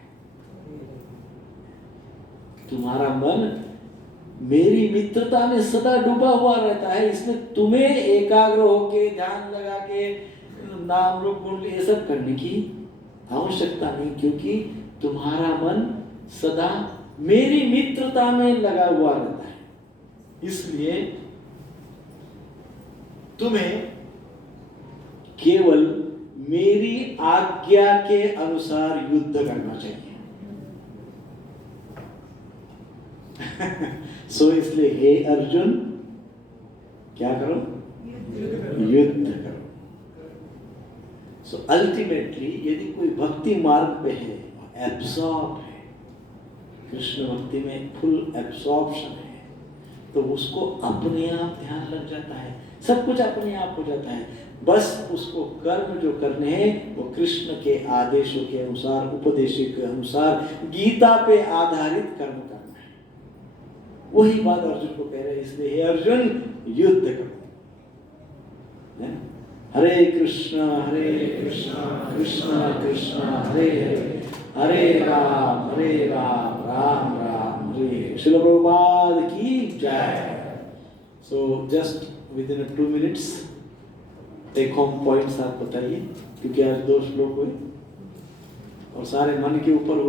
तुम्हारा मन मेरी मित्रता में सदा डूबा हुआ रहता है, इसमें तुम्हें एकाग्र होके, ध्यान लगा के, नाम रूप गुण ये सब करने की आवश्यकता नहीं, क्योंकि तुम्हारा मन सदा मेरी मित्रता में लगा हुआ रहता है। इसलिए तुम्हें केवल मेरी आज्ञा के अनुसार युद्ध करना चाहिए। सो इसलिए हे अर्जुन, क्या करो? युद्ध करो। सो अल्टीमेटली यदि कोई भक्ति मार्ग पे है, एब्सॉर्ब है, कृष्ण भक्ति में फुल एब्सॉर्प्शन है, तो उसको अपने आप ध्यान लग जाता है, सब कुछ अपने आप हो जाता है। बस उसको कर्म जो करने हैं वो कृष्ण के आदेशों के अनुसार, उपदेशों के अनुसार, गीता पे आधारित कर्म करना है। वही बात अर्जुन को कह रहे हैं। इसलिए हे अर्जुन, युद्ध करो। हरे कृष्णा कृष्णा कृष्णा हरे हरे, हरे राम राम राम हरे हरे। श्रील प्रभुपाद की जय। So just within 2 minutes take home points आप बताइए, क्योंकि आज 2 श्लोक हुए और सारे मन के ऊपर हुए।